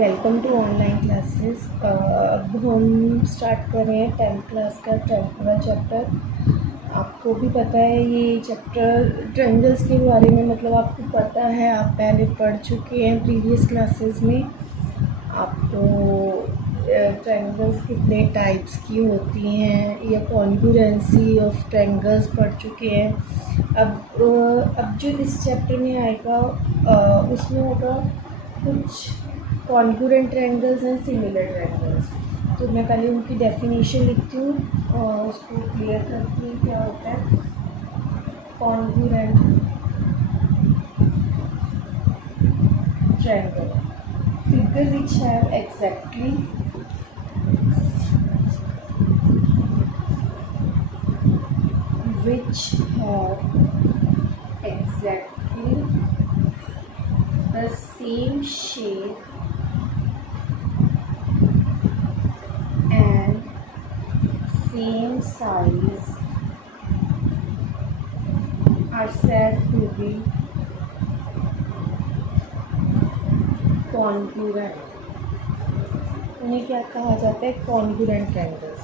Welcome to online classes. अब हम start कर रहे हैं 10th क्लास का 10वां चैप्टर। आपको भी पता है ये चैप्टर ट्रायंगल्स के बारे में, मतलब आपको पता है, आप पहले पढ़ चुके हैं प्रीवियस क्लासेस में। आपको ट्रायंगल्स कितने टाइप्स की होती हैं या कॉन्ग्रुएंसी ऑफ ट्रायंगल्स पढ़ चुके हैं। अब जो इस चैप्टर में आएगा उसमें होगा कुछ कॉन्ग्रुएंट ट्रायंगल्स हैं, सिमिलर ट्रायंगल्स। तो मैं पहले उनकी डेफिनेशन लिखती हूँ और उसको क्लियर करती हूँ क्या होता है congruent triangle. Figure which have exactly the same shape and same size are said to be congruent। उन्हें क्या कहा जाता है? Congruent triangles.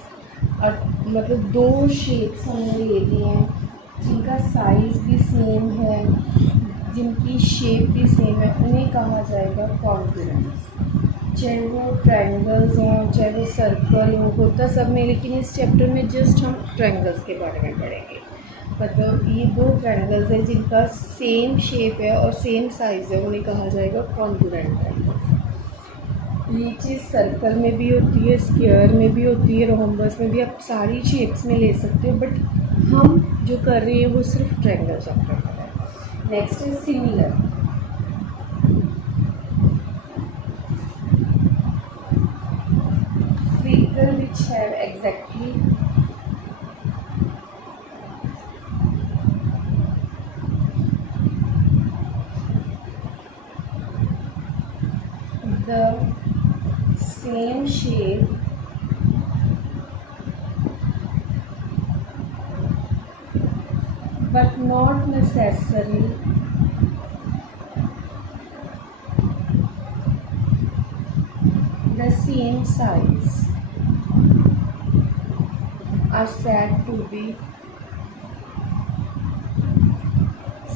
और मतलब दो शेप्स हमने ले लिए हैं जिनका साइज़ भी सेम है, जिनकी शेप भी सेम है, उन्हें कहा जाएगा कॉन्ग्रुएंट्स। चाहे वो ट्रायंगल्स हों, चाहे वो सर्कल हो, होता सब में, लेकिन इस चैप्टर में जस्ट हम ट्रायंगल्स के बारे में पढ़ेंगे। मतलब ये दो ट्रायंगल्स हैं जिनका सेम शेप है और सेम साइज़ है, उन्हें कहा जाएगा कॉन्ग्रुएंट ट्रायंगल्स। ये चीज़ सर्कल में भी होती है, स्क्वायर में भी होती है, रोम्बस में भी, आप सारी शेप्स में ले सकते हो, बट हम जो कर रहे हैं वो सिर्फ ट्रायंगल चैप्टर का है। नेक्स्ट है similar. Figure which have exactly the same shape but not necessarily the same size are said to be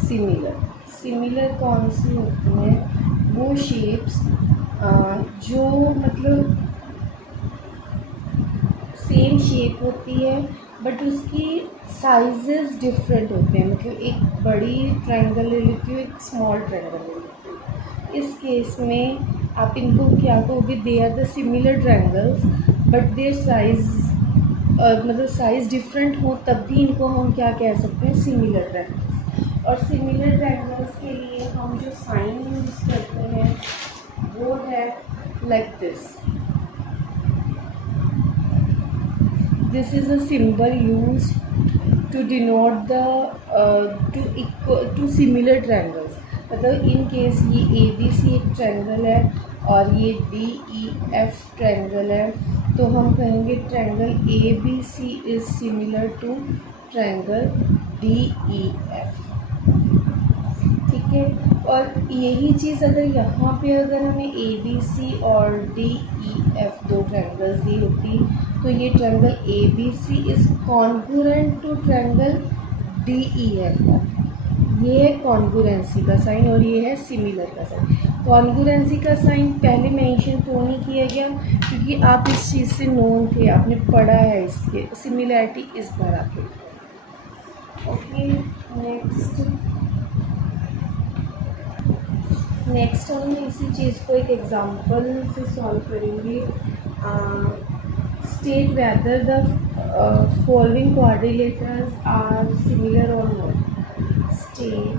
similar। Similar कौन सी होती हैं? वो शेप्स जो मतलब सेम शेप होती है बट उसकी साइजेस डिफरेंट होते हैं। मतलब एक बड़ी ट्रायंगल ले लेती हूँ, एक स्मॉल ट्रायंगल ले लेती हूँ। इस केस में आप इनको क्या कहोगे? They are the similar triangles but their size मतलब साइज़ डिफरेंट हो, तब भी इनको हम क्या कह सकते हैं? Similar triangles. और सिमिलर ट्रायंगल्स के लिए हम जो साइन यूज़ करते हैं वो है like this. This is a symbol used to denote the to similar triangles। मतलब इन केस ये ABC एक ट्रायंगल है और ये DEF ट्रायंगल है, तो हम कहेंगे triangle ABC is similar to triangle DEF। ठीक है। और यही चीज़ अगर यहाँ पे अगर हमें ABC और DEF दो ट्रायंगल्स दी होती तो ये triangle ABC is congruent to triangle DEF का। ये है कॉन्ग्रुएंसी का साइन और ये है सिमिलर का साइन। कॉन्ग्रुएंसी का साइन पहले मेंशन तो नहीं किया गया क्योंकि आप इस चीज़ से नोन थे, आपने पढ़ा है इसके सिमिलैरिटी इस बार आपके। ओके, नेक्स्ट हम इसी चीज़ को एक एग्जांपल से सॉल्व करेंगे। State whether the following quadrilaterals are similar और not. State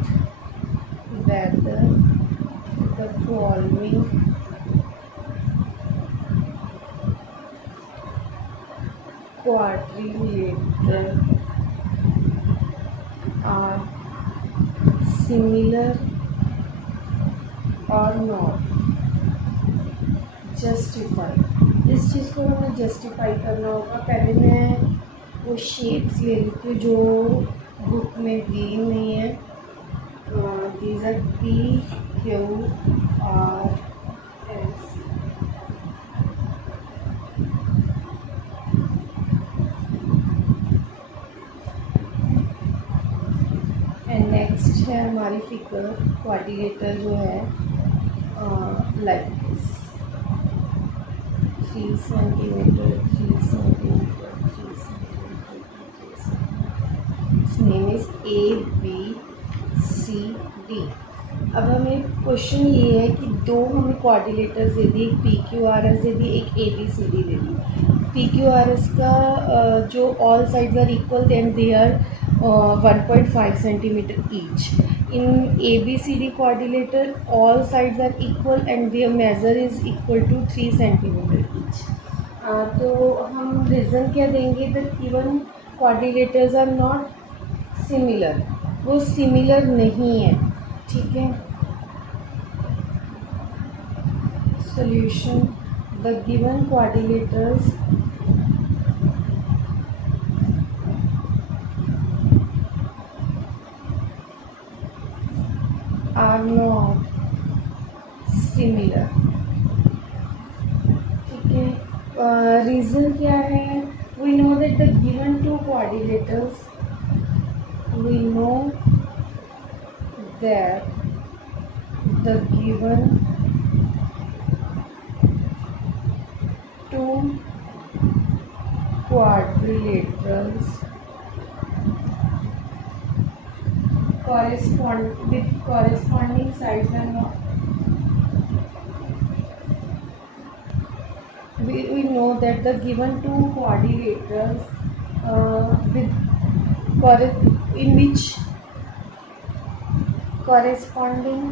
whether the following quadrilateral are similar और नॉट। जस्टिफाई, इस चीज़ को हमें जस्टिफाई करना होगा। पहले मैं वो शेप्स ले लेती हूँ जो बुक में दी हुई हैं। these are P, Q, R, S, and next है हमारी फिगर क्वाड्रिलेटर जो है like this 3 centimetre 3 centimetre 3 centimetre. It's name is ABCD। अब हमें क्वेश्चन ये है कि दो हमें कोऑर्डिनेटर्स दे दिए, एक PQRS दे दिए, एक ABCD दे दी। PQRS का जो all sides are equal and they are 1.5 centimetre each. In ABCD coordinator all sides are equal and their measure is equal to 3 centimetre each. तो हम रीज़न क्या देंगे that even coordinators are not similar, वो similar नहीं है। ठीक है, solution the given coordinators are not similar. ठीक है, रीज़न क्या है? We know that the given two coordinators, we know that the given two quadrilaterals corresponding sides are not. We know that the given two quadrilaterals in which corresponding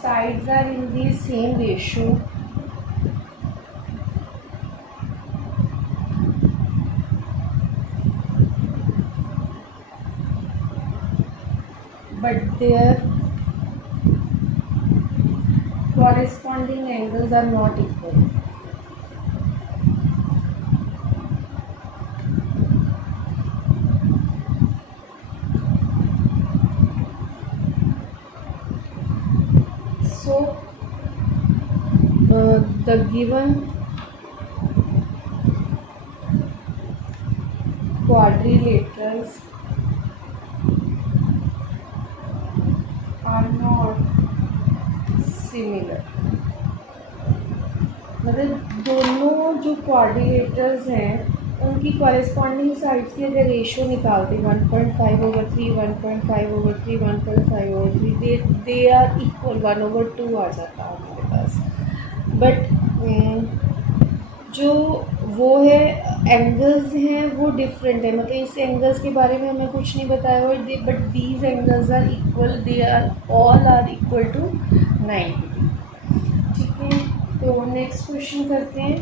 sides are in the same ratio, but their corresponding angles are not equal. So the given quadrilaterals are not similar। मतलब दोनों जो quadrilaterals हैं उनकी corresponding sides की अगर ratio निकालते 1.5/3 1.5/3 1.5/3 दे are equal 1/2 आ जाता है हमारे पास। बट जो वो है एंगल्स हैं वो डिफरेंट है, मतलब इस एंगल्स के बारे में हमें कुछ नहीं बताया हुआ, but these angles are equal, they are all are equal to 90। ठीक है, तो नेक्स्ट क्वेश्चन करते हैं।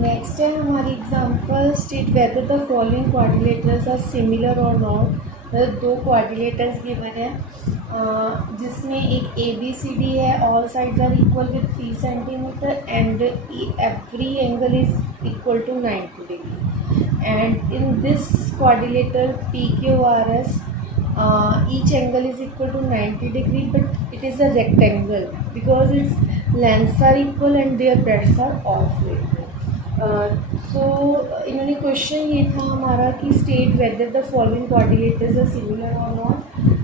नेक्स्ट है हमारी example, state whether the following quadrilaterals are similar और नॉट। मतलब दो क्वाड्रिलेटर्स गिवन है जिसमें एक ABCD है, all sides are equal with 3 centimetre and every angle is equal to 90 degree. And in this quadrilateral PQRS each angle is equal to 90 degree, but it is a rectangle because its lengths are equal and their breadths are also equal। So इन्होंने question ये था हमारा कि state whether the following coordinators are similar और not.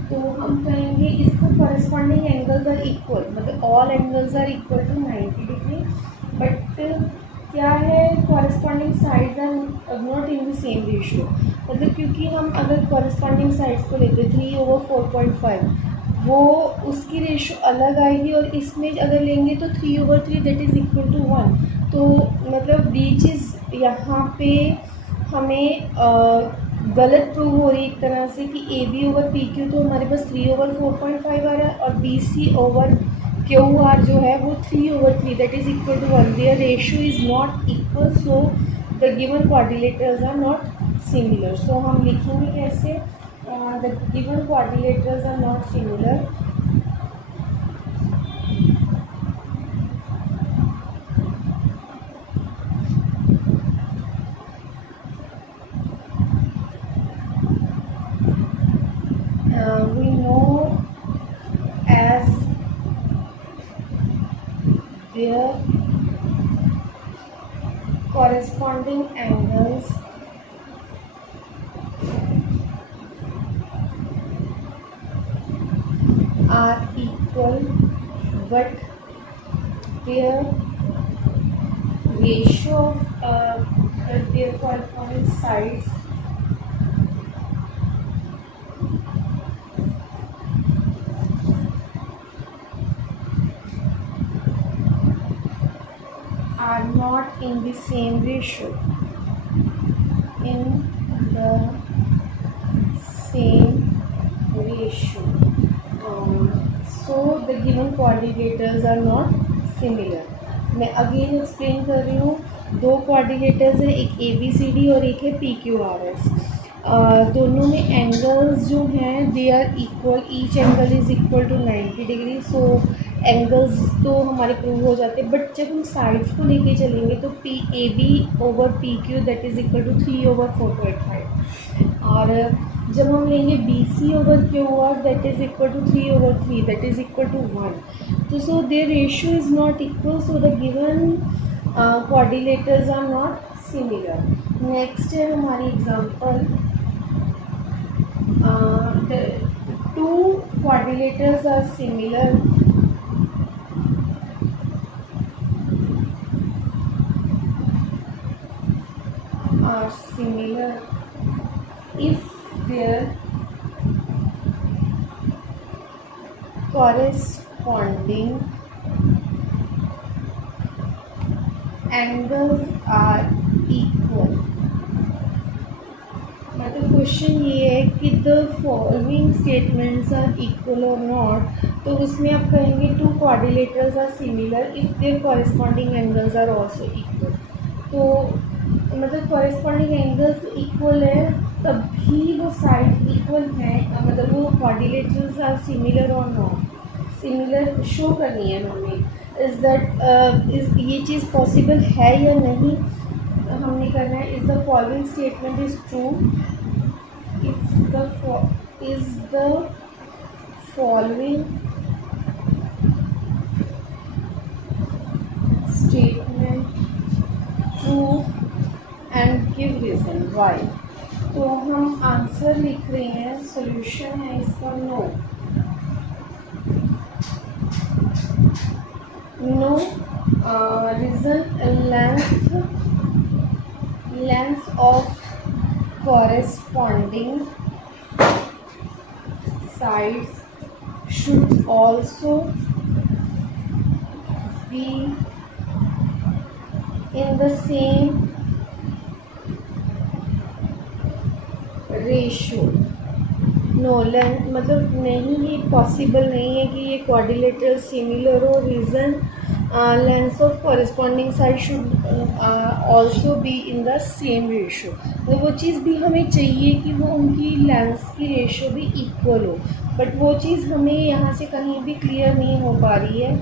तो हम कहेंगे इसका कॉरेस्पॉन्डिंग एंगल्स आर इक्वल, मतलब all angles are equal to 90 degree, but क्या है corresponding sides are not in the same ratio. मतलब क्योंकि हम अगर कॉरेस्पॉन्डिंग साइड्स को लेते 3/4.5 वो उसकी रेशो अलग आएगी, और इसमें अगर लेंगे तो 3/3 दैट इज़ इक्वल टू 1। तो मतलब डी चीज़ यहाँ पे हमें गलत प्रूव हो रही है एक तरह से कि AB/PQ तो हमारे पास 3/4.5 आ रहा है, और BC/QR जो है वो 3/3 that is equal to 1। Their ratio is not equal, so the given quadrilaterals are not similar. So हम लिखेंगे कैसे, the given quadrilaterals are not similar. We know as their corresponding angles are equal, but their ratio of their corresponding sides are not in the same ratio. In the same ratio. So the given quadrilaters are not similar. मैं again explain कर रही हूँ. दो quadrilaterals हैं, एक ए B C D और एक है पी क्यू आर एस. दोनों में एंगल्स जो हैं they are equal. Each angle is equal to 90 degree. So angles तो हमारे प्रूव हो जाते हैं, बट जब हम साइड्स को लेके चलेंगे तो P A B over P Q that is equal to 3/485. और जब हम लेंगे B C over Q R that is equal to 3/3 that is equal to 1. तो so their ratio is not equal, so the given quadrilaters are not similar. Next है हमारी example. The two quadrilaters are similar if their corresponding angles are equal. मतलब question ये है कि the following statements are equal और not. तो उसमें आप कहेंगे two quadrilaterals are similar if their corresponding angles are also equal. तो मतलब कॉरेस्पॉन्डिंग एंगल्स इक्वल है तभी वो साइड इक्वल हैं. मतलब वो क्वाड्रिलेटर्स आर सिमिलर और नॉट. सिमिलर शो करनी है हमें. इज़ दैट इज़ ये चीज़ पॉसिबल है या नहीं हमने करना है. Is the following statement is true if the following statement true and give reason why. तो हम आंसर लिख रहे हैं. सॉल्यूशन है इसका no. No reason length of corresponding sides should also be in the same ratio. No length मतलब नहीं, ये पॉसिबल नहीं है कि ये क्वाड्रिलेटर सिमिलर हो. Reason length of corresponding side should also be in the same ratio. तो वो चीज़ भी हमें चाहिए कि वो उनकी लेंथ की रेशो भी इक्वल हो, बट वो चीज़ हमें यहाँ से कहीं भी क्लियर नहीं हो पा रही है.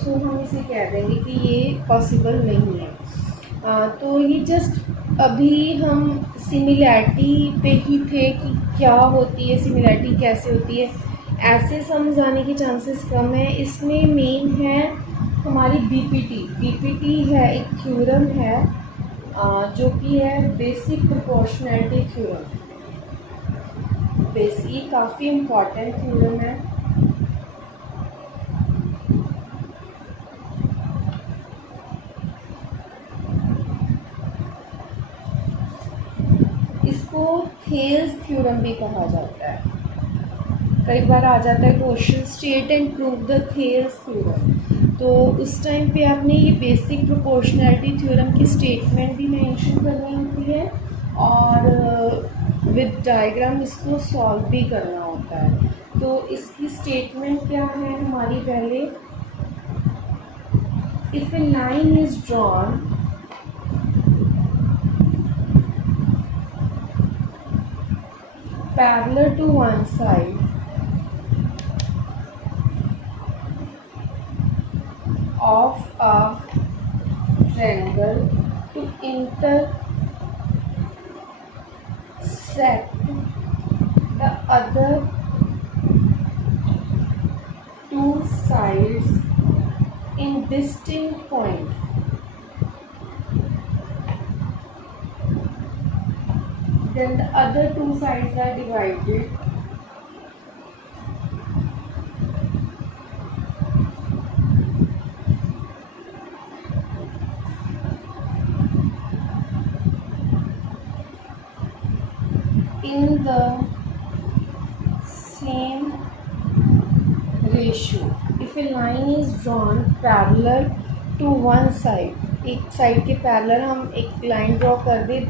सो हम इसे कह देंगे कि ये पॉसिबल नहीं है. तो ये जस्ट अभी हम सिमिलैरिटी पे ही थे कि क्या होती है, सिमिलैरिटी कैसे होती है. ऐसे समझ आने के चांसेस कम है. इसमें मेन है हमारी बीपीटी है, एक थ्योरम है जो कि है बेसिक प्रोपोर्शनैलिटी थ्योरम. ये काफ़ी इम्पॉर्टेंट थ्योरम है. इसको थेल्स थ्योरम भी कहा जाता है. कई बार आ जाता है question state and prove the Thales theorem. तो उस टाइम पे आपने ये बेसिक प्रोपोर्शनैलिटी थ्योरम की स्टेटमेंट भी मेंशन करनी होती है और विद डायग्राम इसको सॉल्व भी करना होता है. तो इसकी स्टेटमेंट क्या है हमारी पहले. If a line is drawn parallel to one side of a triangle to intersect the other two sides in distinct point. then the other two sides are divided in the same ratio. If a line is drawn parallel to one side, एक side के parallel हम एक line draw कर दे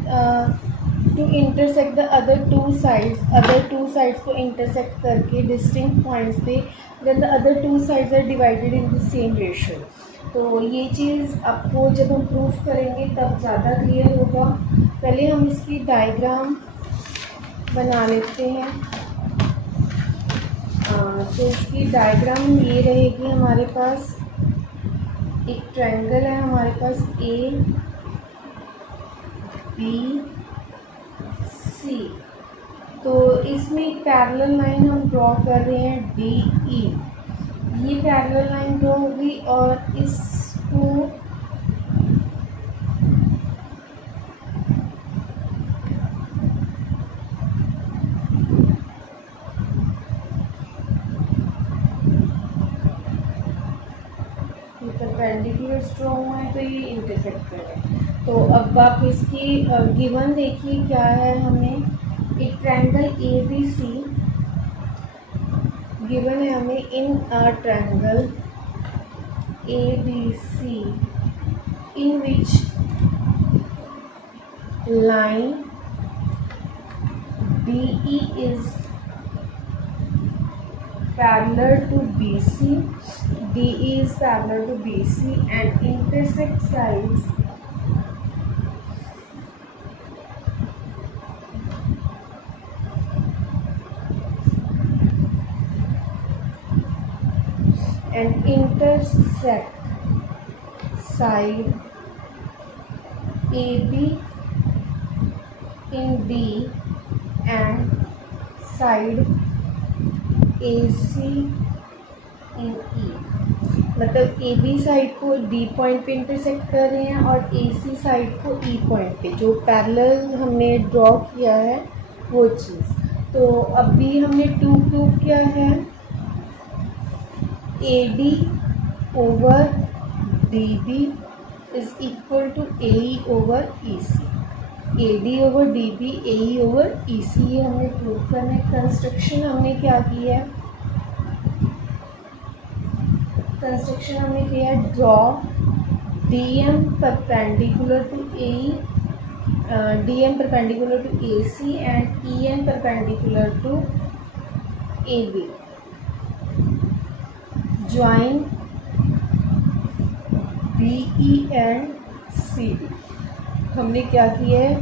to intersect the other two sides को intersect करके distinct points पे, then the other two sides are divided in the same ratio. तो ये चीज़ आपको जब हम प्रूफ करेंगे तब ज़्यादा क्लियर होगा। पहले हम इसकी डायग्राम बना लेते हैं। तो इसकी डायग्राम ये रहेगी, हमारे पास एक ट्रायंगल है, हमारे पास ए बी सी। तो इसमें एक पैरेलल लाइन हम ड्रॉ कर रहे हैं डी ई। ये पैरेलल लाइन ड्रॉ होगी और इसको परपेंडिकुलर ड्रॉ हुआ है तो ये इंटरसेक्ट करें। तो अब आप इसकी गिवन देखिए क्या है। हमें एक triangle A B C given है हमें। In a triangle A B C in which line D E is parallel to BC, DE is parallel to BC and intersect sides side AB in D and side AC in E। मतलब A B side को D point पे intersect कर रहे हैं और A C side को ई point पे, जो पैरेलल हमने ड्रॉ किया है वो चीज़। तो अभी हमने टू प्रूव किया है, A D over D B is equal to A E over E C. A D over D B A E over E C, ये हमें प्रूव करना है। कंस्ट्रक्शन हमने क्या किया है, कंस्ट्रक्शन हमने किया है draw D M perpendicular to A, D M perpendicular to A C and E M perpendicular to A B, join B E and C D. हमने क्या किया है,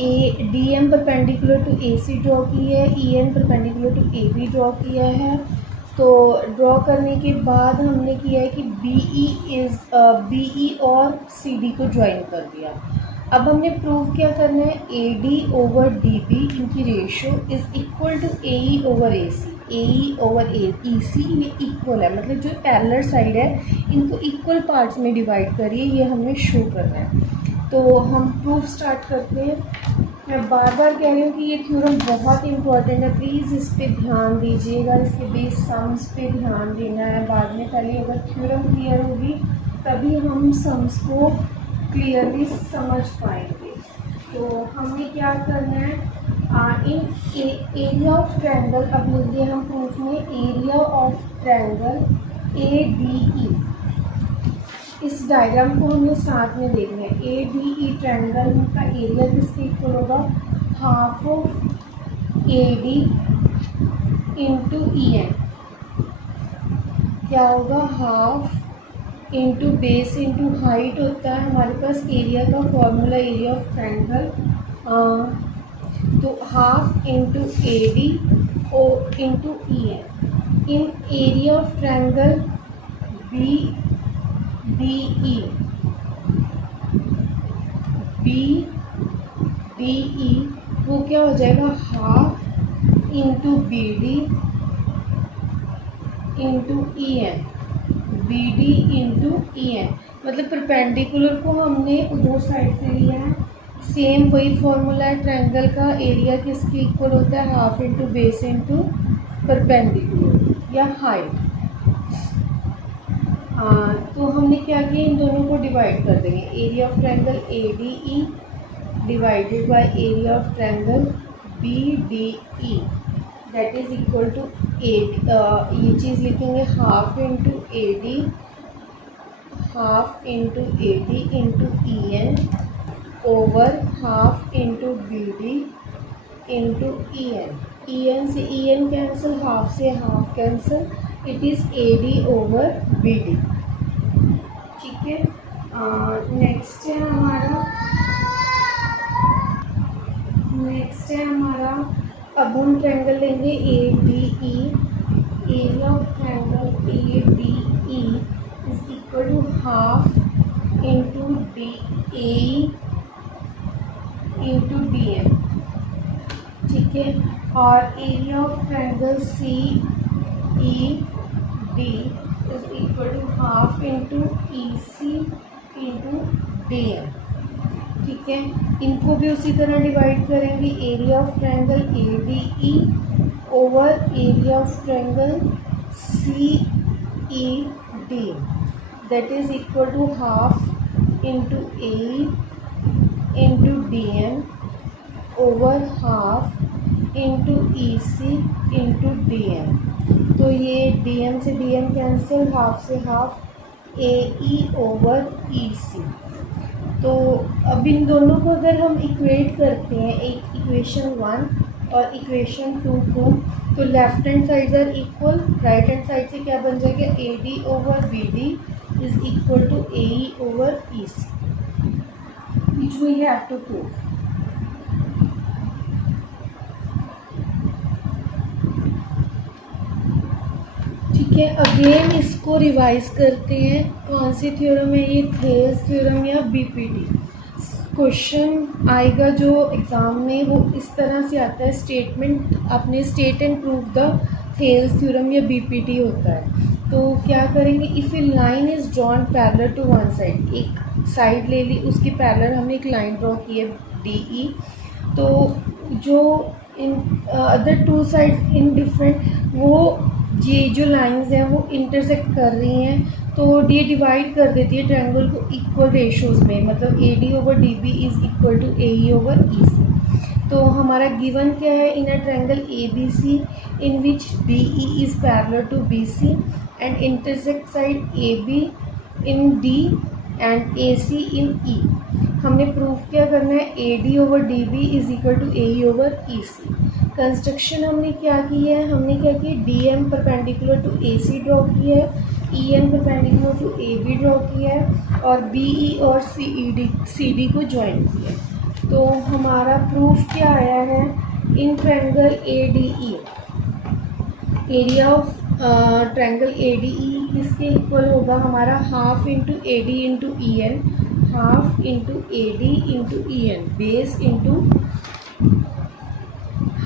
A D M perpendicular to A C draw की है, E N perpendicular to A B draw किया है। तो draw करने के बाद हमने किया है कि बी ई और सी डी को ज्वाइन कर दिया। अब हमने प्रूव क्या करना है, A D over D B इनकी ratio is equal to A E over A C. A E over E C ये इक्वल है, मतलब जो पैरेलल साइड है इनको इक्वल पार्ट्स में डिवाइड करिए, ये हमें शो करना है। तो हम प्रूफ स्टार्ट करते हैं। मैं बार बार कह रही हूँ कि ये थ्योरम बहुत इंपॉर्टेंट है, प्लीज़ इस पर ध्यान दीजिएगा, इसके बेस सम्स पे ध्यान देना है बाद में। पहले अगर थ्योरम क्लियर होगी तभी हम सम्स को क्लियरली समझ पाएंगे। तो हमने क्या करना है, इन एरिया ऑफ ट्रायंगल, अब लिखिए हम प्रूफ में area of triangle A D E. इस डायग्राम को हमने साथ में देखना है। ए डी ई ट्रायंगल का एरिया किसके इक्वल होगा, half of A D into E N. क्या होगा, half into base into height होता है हमारे पास एरिया का फॉर्मूला, एरिया ऑफ ट्रायंगल। तो half into A D O into E N. In area of triangle B D E, B D ई वो क्या हो जाएगा, half into B D into E N, B D into E N. मतलब perpendicular को हमने दो side से लिया है, सेम वही फॉर्मूला है ट्रायंगल का, एरिया किसके इक्वल होता है, half into base into perpendicular या हाइट। तो हमने क्या किया, इन दोनों को डिवाइड कर देंगे, area of triangle A D E divided by area of triangle B D E, that is equal to A, ये चीज़ लिखेंगे half into A D, half into A D into E N over half into B D into E N. ई एन से E N cancel, half से half cancel, it is A D over B D. ठीक है, next है हमारा, अब हम ट्रायंगल लेंगे A D E, area of triangle A D E is equal to half into D A into D M. ठीक है, और area of triangle C E D is equal to half into E C into D M. ठीक है, इनको भी उसी तरह divide करेंगे, area of triangle A D E over area of triangle C E D, that is equal to half into A into D M over half into E C into D M. तो ये D M से D M cancel, half से half, ए E over E C. तो अब इन दोनों को अगर हम इक्वेट करते हैं, एक इक्वेशन 1 और इक्वेशन 2 को, तो left hand sides are equal, right hand side से क्या बन जाएगा, A D over B D is equal to A E over E C, which we have to prove. ठीक है, अगेन इसको रिवाइज करते हैं, कौन सी थ्योरम है ये, थेल्स थ्योरम या बीपीटी। क्वेश्चन आएगा जो एग्ज़ाम में वो इस तरह से आता है, स्टेटमेंट आपने state and prove the Thales theorem या बीपीटी होता है। तो क्या करेंगे, if a line is drawn parallel to one side, एक साइड ले ली, उसकी पैरेलल हमने एक लाइन ड्रॉ की है डी ई, तो जो in other two side in different, वो ये जो लाइंस हैं वो इंटरसेक्ट कर रही हैं, तो ये डिवाइड कर देती है ट्रायंगल को इक्वल रेशोज़ में, मतलब A D over D B is equal to A E over E C. तो हमारा गिवन क्या है, in a triangle A B C in which D E is parallel to B C and intersect side A B in D and A C in E. हमने proof क्या करना है, A D over D B is equal to A E over E C. Construction हमने क्या की है, हमने क्या किया, D M perpendicular to A C draw किया है, E N perpendicular to A B draw किया है, और बी ई और सी डी को ज्वाइन किया है। तो हमारा प्रूफ क्या आया है, in triangle A D E, area of triangle A D E किसके इक्वल होगा, हमारा half into A D into E N, half into A D into E N, base into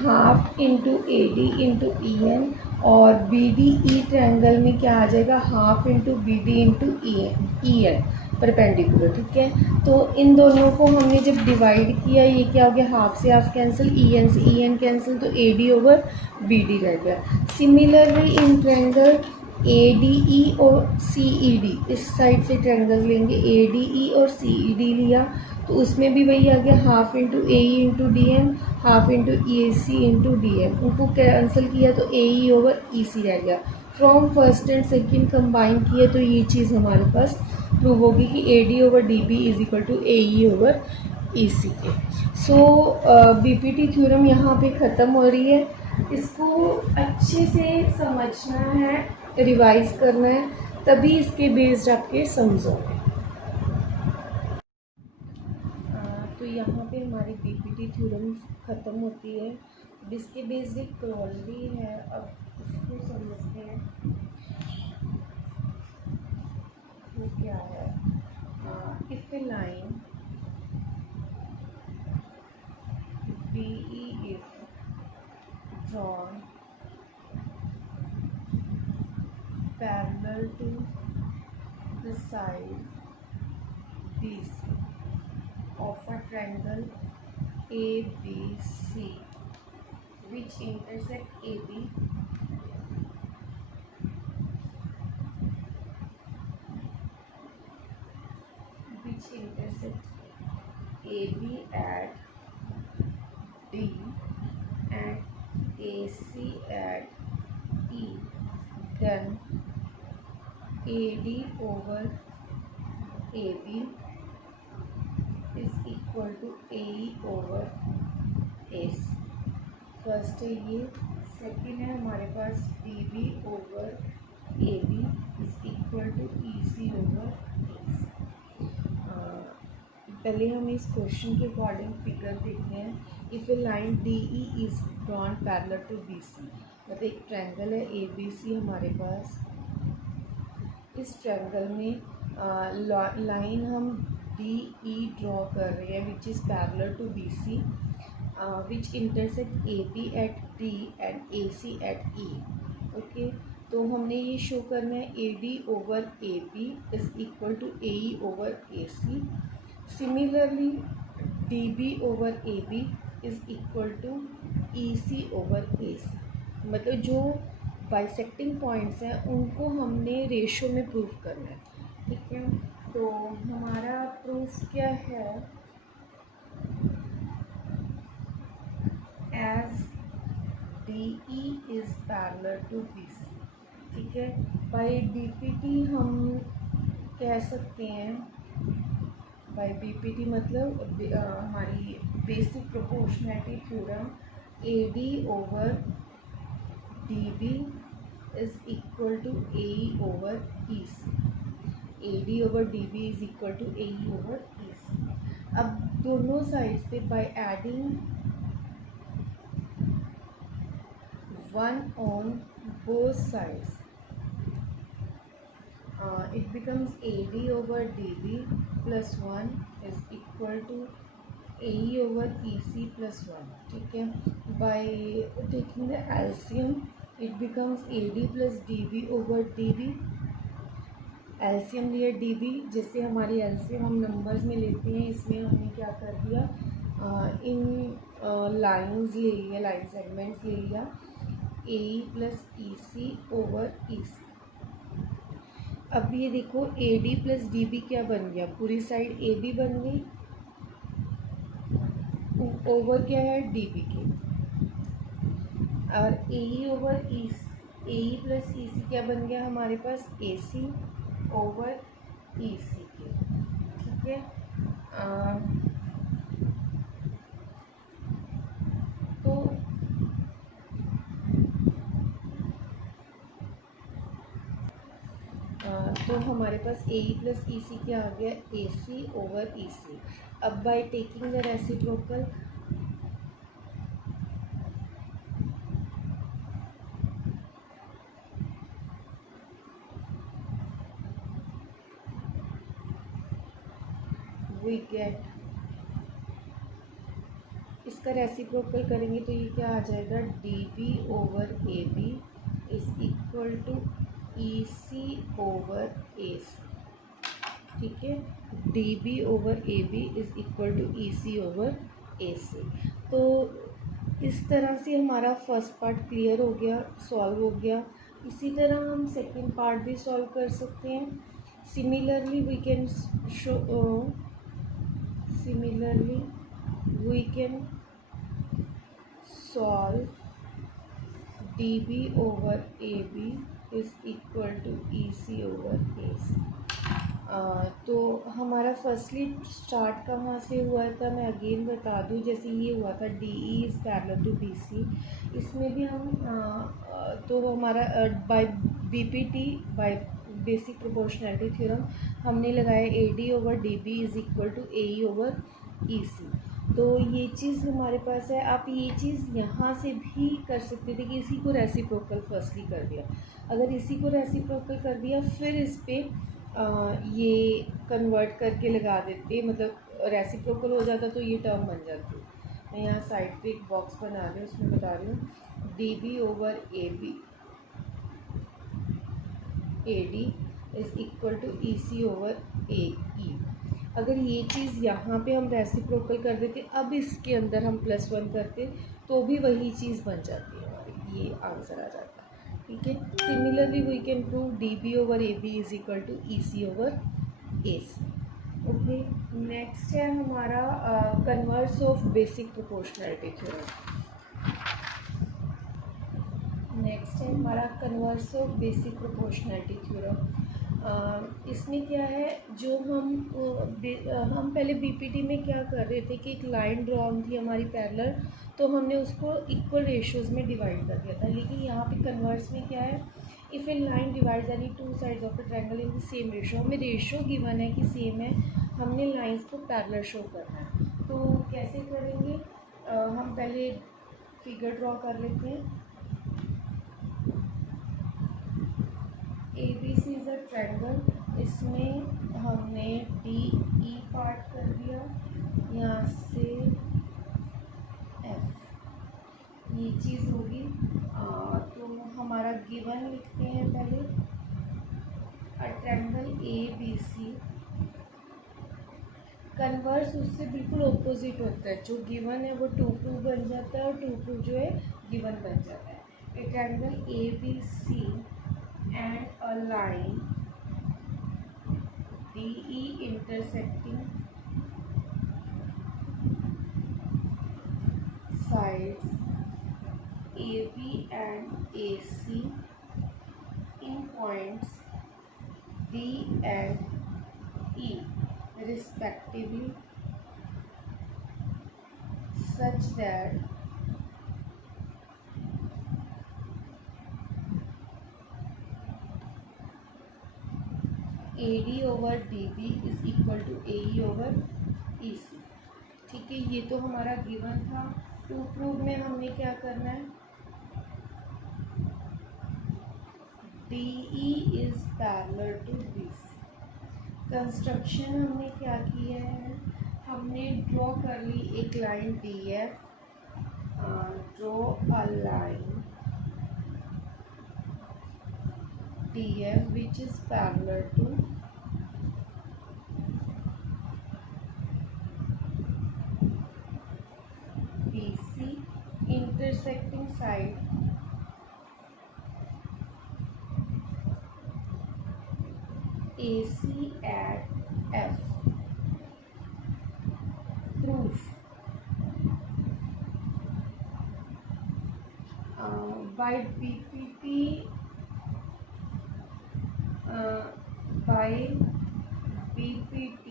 half into A D into E N, और B D E triangle में क्या आ जाएगा, half into B D into E N perpendicular. ठीक है, तो इन दोनों को हमने जब डिवाइड किया, ये क्या हो गया, हाफ से हाफ कैंसिल, ई एन से ई एन कैंसिल, तो A D over B D रह गया। Similarly in triangle A D E और सी ई डी, इस साइड से ट्रायंगल्स लेंगे, ए डी ई और सी ई डी लिया, तो उसमें भी वही आ गया, half into A E into D M, half into A C into D M, उनको कैंसिल किया तो A E over E C रह गया। From first and second combine किए तो ये चीज़ हमारे पास प्रूव होगी कि A D over D B is equal to A E over E C के। So B P T theorem यहाँ पे ख़त्म हो रही है, इसको अच्छे से समझना है, रिवाइज करना है, तभी इसके बेस्ड आपके समझोगे। तो यहाँ पे हमारी बीपीटी थ्योरम ख़त्म होती है। अब इसके बेस्ड एक क्रोनरी है, अब इसको समझते हैं वो क्या है। If a line B E if drawn parallel to the side BC of a triangle ABC which intersect AB AB at D and AC at E, then AD over AB is equal to AE over AC. First है ये, second है हमारे पास DB over AB is equal to EC over AC. पहले हम इस question के according figure देखते हैं. If a line DE is drawn parallel to BC, मतलब एक ट्रायंगल है ABC हमारे पास. इस ट्रायंगल में लाइन हम DE ड्रॉ कर रहे हैं which is parallel to BC, which intersect AB at D and AC at E. Okay, तो हमने ये शो करना है AD over AB is equal to AE over AC. Similarly DB over AB is equal to EC over AC. मतलब जो bisecting points हैं उनको हमने रेशो में प्रूफ करना है. ठीक है, तो हमारा प्रूफ क्या है? as DE is parallel to BC. ठीक है, बाई BPT हम कह सकते हैं, बाई BPT मतलब हमारी basic proportionality theorem, AD over DB is equal to AE over EC. AD over DB is equal to AE over EC. अब दोनों साइड्स पे by adding 1 on both sides, it becomes AD over DB plus 1 is equal to AE over EC plus 1. ठीक है, by taking the LCM it becomes AD plus DB over DB. LCM लिया DB, जैसे हमारी LCM हम numbers में लेते हैं, इसमें हमने क्या कर दिया, इन लाइंस ले लिया, लाइन सेगमेंट्स ले लिया, AE plus EC over EC. अब ये देखो AD प्लस DB क्या बन गया, पूरी साइड AB बन गई, ओवर क्या है DB के, और AE over AE plus EC क्या बन गया हमारे पास, AC ओवर EC के. ठीक है, तो हमारे पास AE प्लस EC क्या आ गया, AC ओवर EC. अब by taking the reciprocal, we get, इसका रेसिप्रोकल करेंगे तो ये क्या आ जाएगा, DB over AB is equal to EC over AC. ठीक है, DB over AB is equal to EC over AC. तो इस तरह से हमारा फर्स्ट पार्ट क्लियर हो गया, सॉल्व हो गया. इसी तरह हम सेकंड पार्ट भी सॉल्व कर सकते हैं. Similarly we can solve DB over AB is equal to EC over AC. तो हमारा फर्स्टली स्टार्ट कहाँ से हुआ था, मैं अगेन बता दूँ. जैसे ये हुआ था DE is parallel to BC, इसमें भी हम तो हमारा by BPT, by basic proportionality theorem, हमने लगाया AD over DB is equal to AE over EC. तो ये चीज़ हमारे पास है. आप ये चीज़ यहाँ से भी कर सकते थे कि इसी को रेसिप्रोकल फर्स्टली कर दिया. अगर इसी को रेसिप्रोकल कर दिया फिर इस पर ये कन्वर्ट करके लगा देते, मतलब रेसिप्रोकल हो जाता तो ये टर्म बन जाती. मैं यहाँ साइड पे एक बॉक्स बना रही हूँ, उसमें बता रही हूँ DB over AD is equal to EC over AE. अगर ये चीज़ यहाँ पे हम रेसिप्रोकल कर देते, अब इसके अंदर हम +1 करते, तो भी वही चीज़ बन जाती है हमारी, ये आंसर आ जाता है। ठीक है, similarly we can prove DB/AB is equal to EC/AC। Okay, next है हमारा converse of basic proportionality theorem. Next है हमारा converse of basic proportionality theorem. इसमें क्या है, जो हम पहले बीपीटी में क्या कर रहे थे कि एक लाइन ड्रॉन थी हमारी पैरेलल, तो हमने उसको इक्वल रेशियोज़ में डिवाइड कर दिया था। लेकिन यहाँ पे कन्वर्स में क्या है, if a line divides any two sides of a triangle in the same ratio, हमें रेशियो गिवन है कि सेम है, हमने लाइंस को पैरेलल शो करना है। तो कैसे करेंगे, हम पहले फिगर ड्रॉ कर लेते हैं। ABC इज़ अ ट्रायंगल, इसमें हमने DE पार्ट कर दिया, यहाँ से F, ये चीज़ होगी। तो हमारा गिवन लिखते हैं पहले, अ ट्रायंगल ABC। कन्वर्स उससे बिल्कुल ऑपोजिट होता है, जो गिवन है वो 2 बन जाता है और 2 जो है गिवन बन जाता है। ए triangle ABC and a line DE intersecting sides AB and AC in points D and E respectively, such that AD/DB is equal to AE/EC। ठीक है, ये तो हमारा गिवन था। टू प्रूव में हमने क्या करना है, DE is parallel to BC। Construction हमने क्या किया है, हमने ड्रॉ कर ली एक line DF, draw a line DF which is parallel to BC intersecting side AC at F। Proof, by BPP, by BPT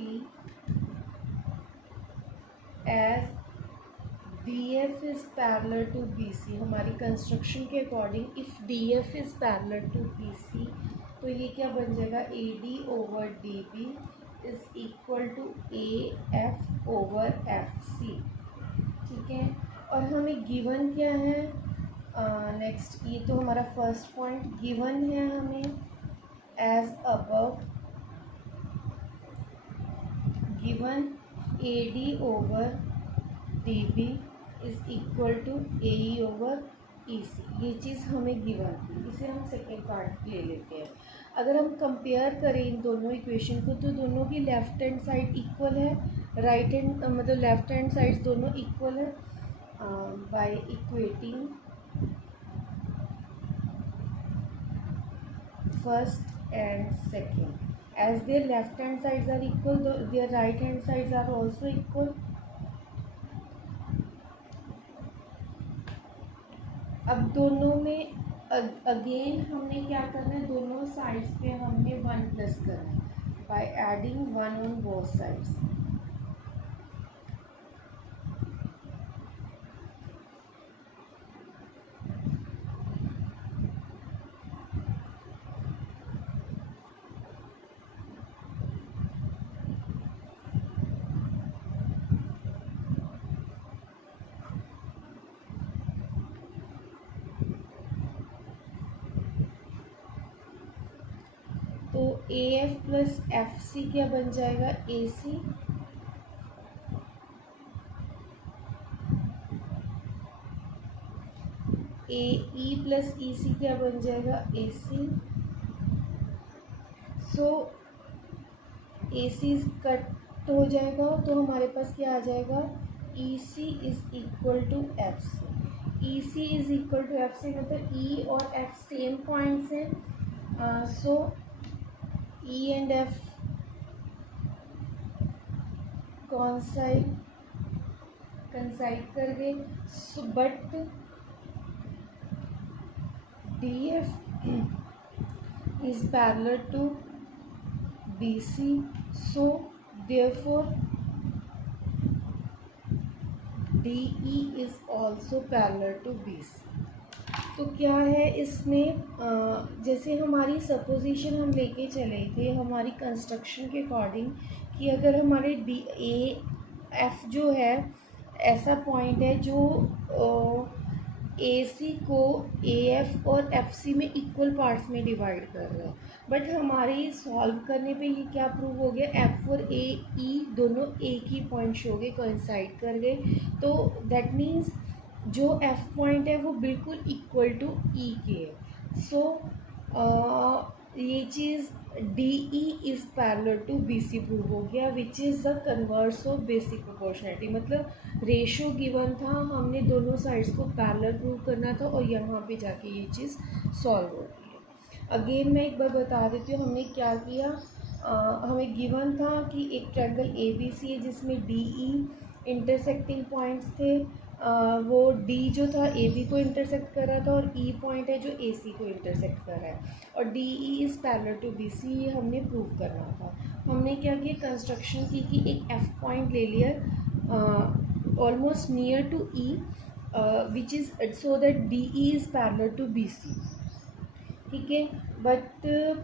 as DF is parallel to BC। हमारी construction के according if DF is parallel to BC, तो ये क्या बन जाएगा, AD/DB is equal to AF/FC। ठीक है, और हमें गिवन क्या है, नेक्स्ट ये तो हमारा फर्स्ट पॉइंट गिवन है हमें, as above given AD/DB is equal to AE/EC। ये चीज़ हमें गिवन थी, इसे हम सेकेंड पार्ट ले लेते हैं। अगर हम कंपेयर करें इन दोनों इक्वेशन को, तो दोनों की लेफ्ट हैंड साइड इक्वल है, राइट हैंड मतलब लेफ्ट हैंड साइड्स दोनों इक्वल है। By equating first and second, as their left hand sides are equal, their right hand sides are also equal। अब दोनों में अगेन हमने क्या करना है, दोनों साइड्स पे हमने 1 प्लस करना है by adding 1 on both sides. तो AF प्लस FC क्या बन जाएगा, AC। AE प्लस EC क्या बन जाएगा, AC। So AC is cut तो हो जाएगा, तो हमारे पास क्या आ जाएगा, E C is equal to F C. E C is equal to F C मतलब ई और एफ सेम पॉइंट्स हैं, सो ई एंड एफ कंसाइड कर गए, but D F is parallel to B C, so therefore D E is also parallel to B C. तो क्या है इसमें, जैसे हमारी सपोजिशन हम लेके चले थे हमारी कंस्ट्रक्शन के अकॉर्डिंग कि अगर हमारे डी ए एफ जो है ऐसा पॉइंट है जो ए सी को ए एफ और एफ सी में इक्वल पार्ट्स में डिवाइड कर रहा है, बट हमारी सॉल्व करने पे ये क्या प्रूव हो गया, एफ और ए ई दोनों एक ही पॉइंट हो गए, कोइंसाइड कर गए, तो दैट मीन्स जो एफ पॉइंट है वो बिल्कुल इक्वल टू ई के है। सो ये चीज़ D E is parallel to B C prove हो गया, which is the converse of basic proportionality. मतलब रेशो गिवन था, हमने दोनों साइड्स को पैरेलल प्रूव करना था और यहाँ पे जाके ये चीज़ सॉल्व होती है। अगेन मैं एक बार बता देती हूँ हमने क्या किया। हमें गिवन था कि एक ट्रायंगल ए बी सी है जिसमें डी ई इंटरसेक्टिंग पॉइंट्स थे, वो डी जो था ए बी को इंटरसेक्ट कर रहा था और ई पॉइंट है जो ए सी को इंटरसेक्ट कर रहा है, और D E is parallel to B C, ये हमने प्रूव करना था। हमने क्या किया, कंस्ट्रक्शन की कि एक एफ पॉइंट ले लिया almost near to E, which is so that D E is parallel to B C, ठीक है। बट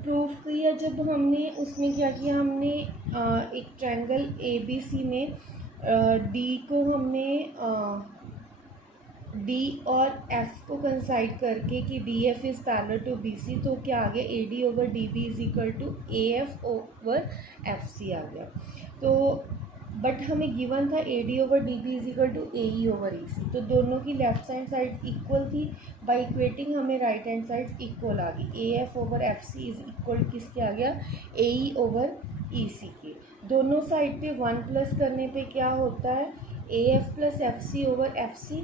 प्रूफ किया जब हमने, उसमें क्या किया हमने, एक ट्रायंगल ए बी सी में डी को हमने डी और एफ को कंसाइड करके कि D F is parallel to B C, तो क्या आ गया, A D over D B is equal to A F over F C आ गया। तो बट हमें गिवन था A D over D B is equal to A E over E C, तो दोनों की लेफ्ट हैंड साइड इक्वल थी, by equating हमें राइट हैंड साइड इक्वल आ गई। A F over F C is equal किसके आ गया, ए ई ओवर ई सी के। दोनों साइड पे 1 प्लस करने पे क्या होता है, A F plus F C over F C,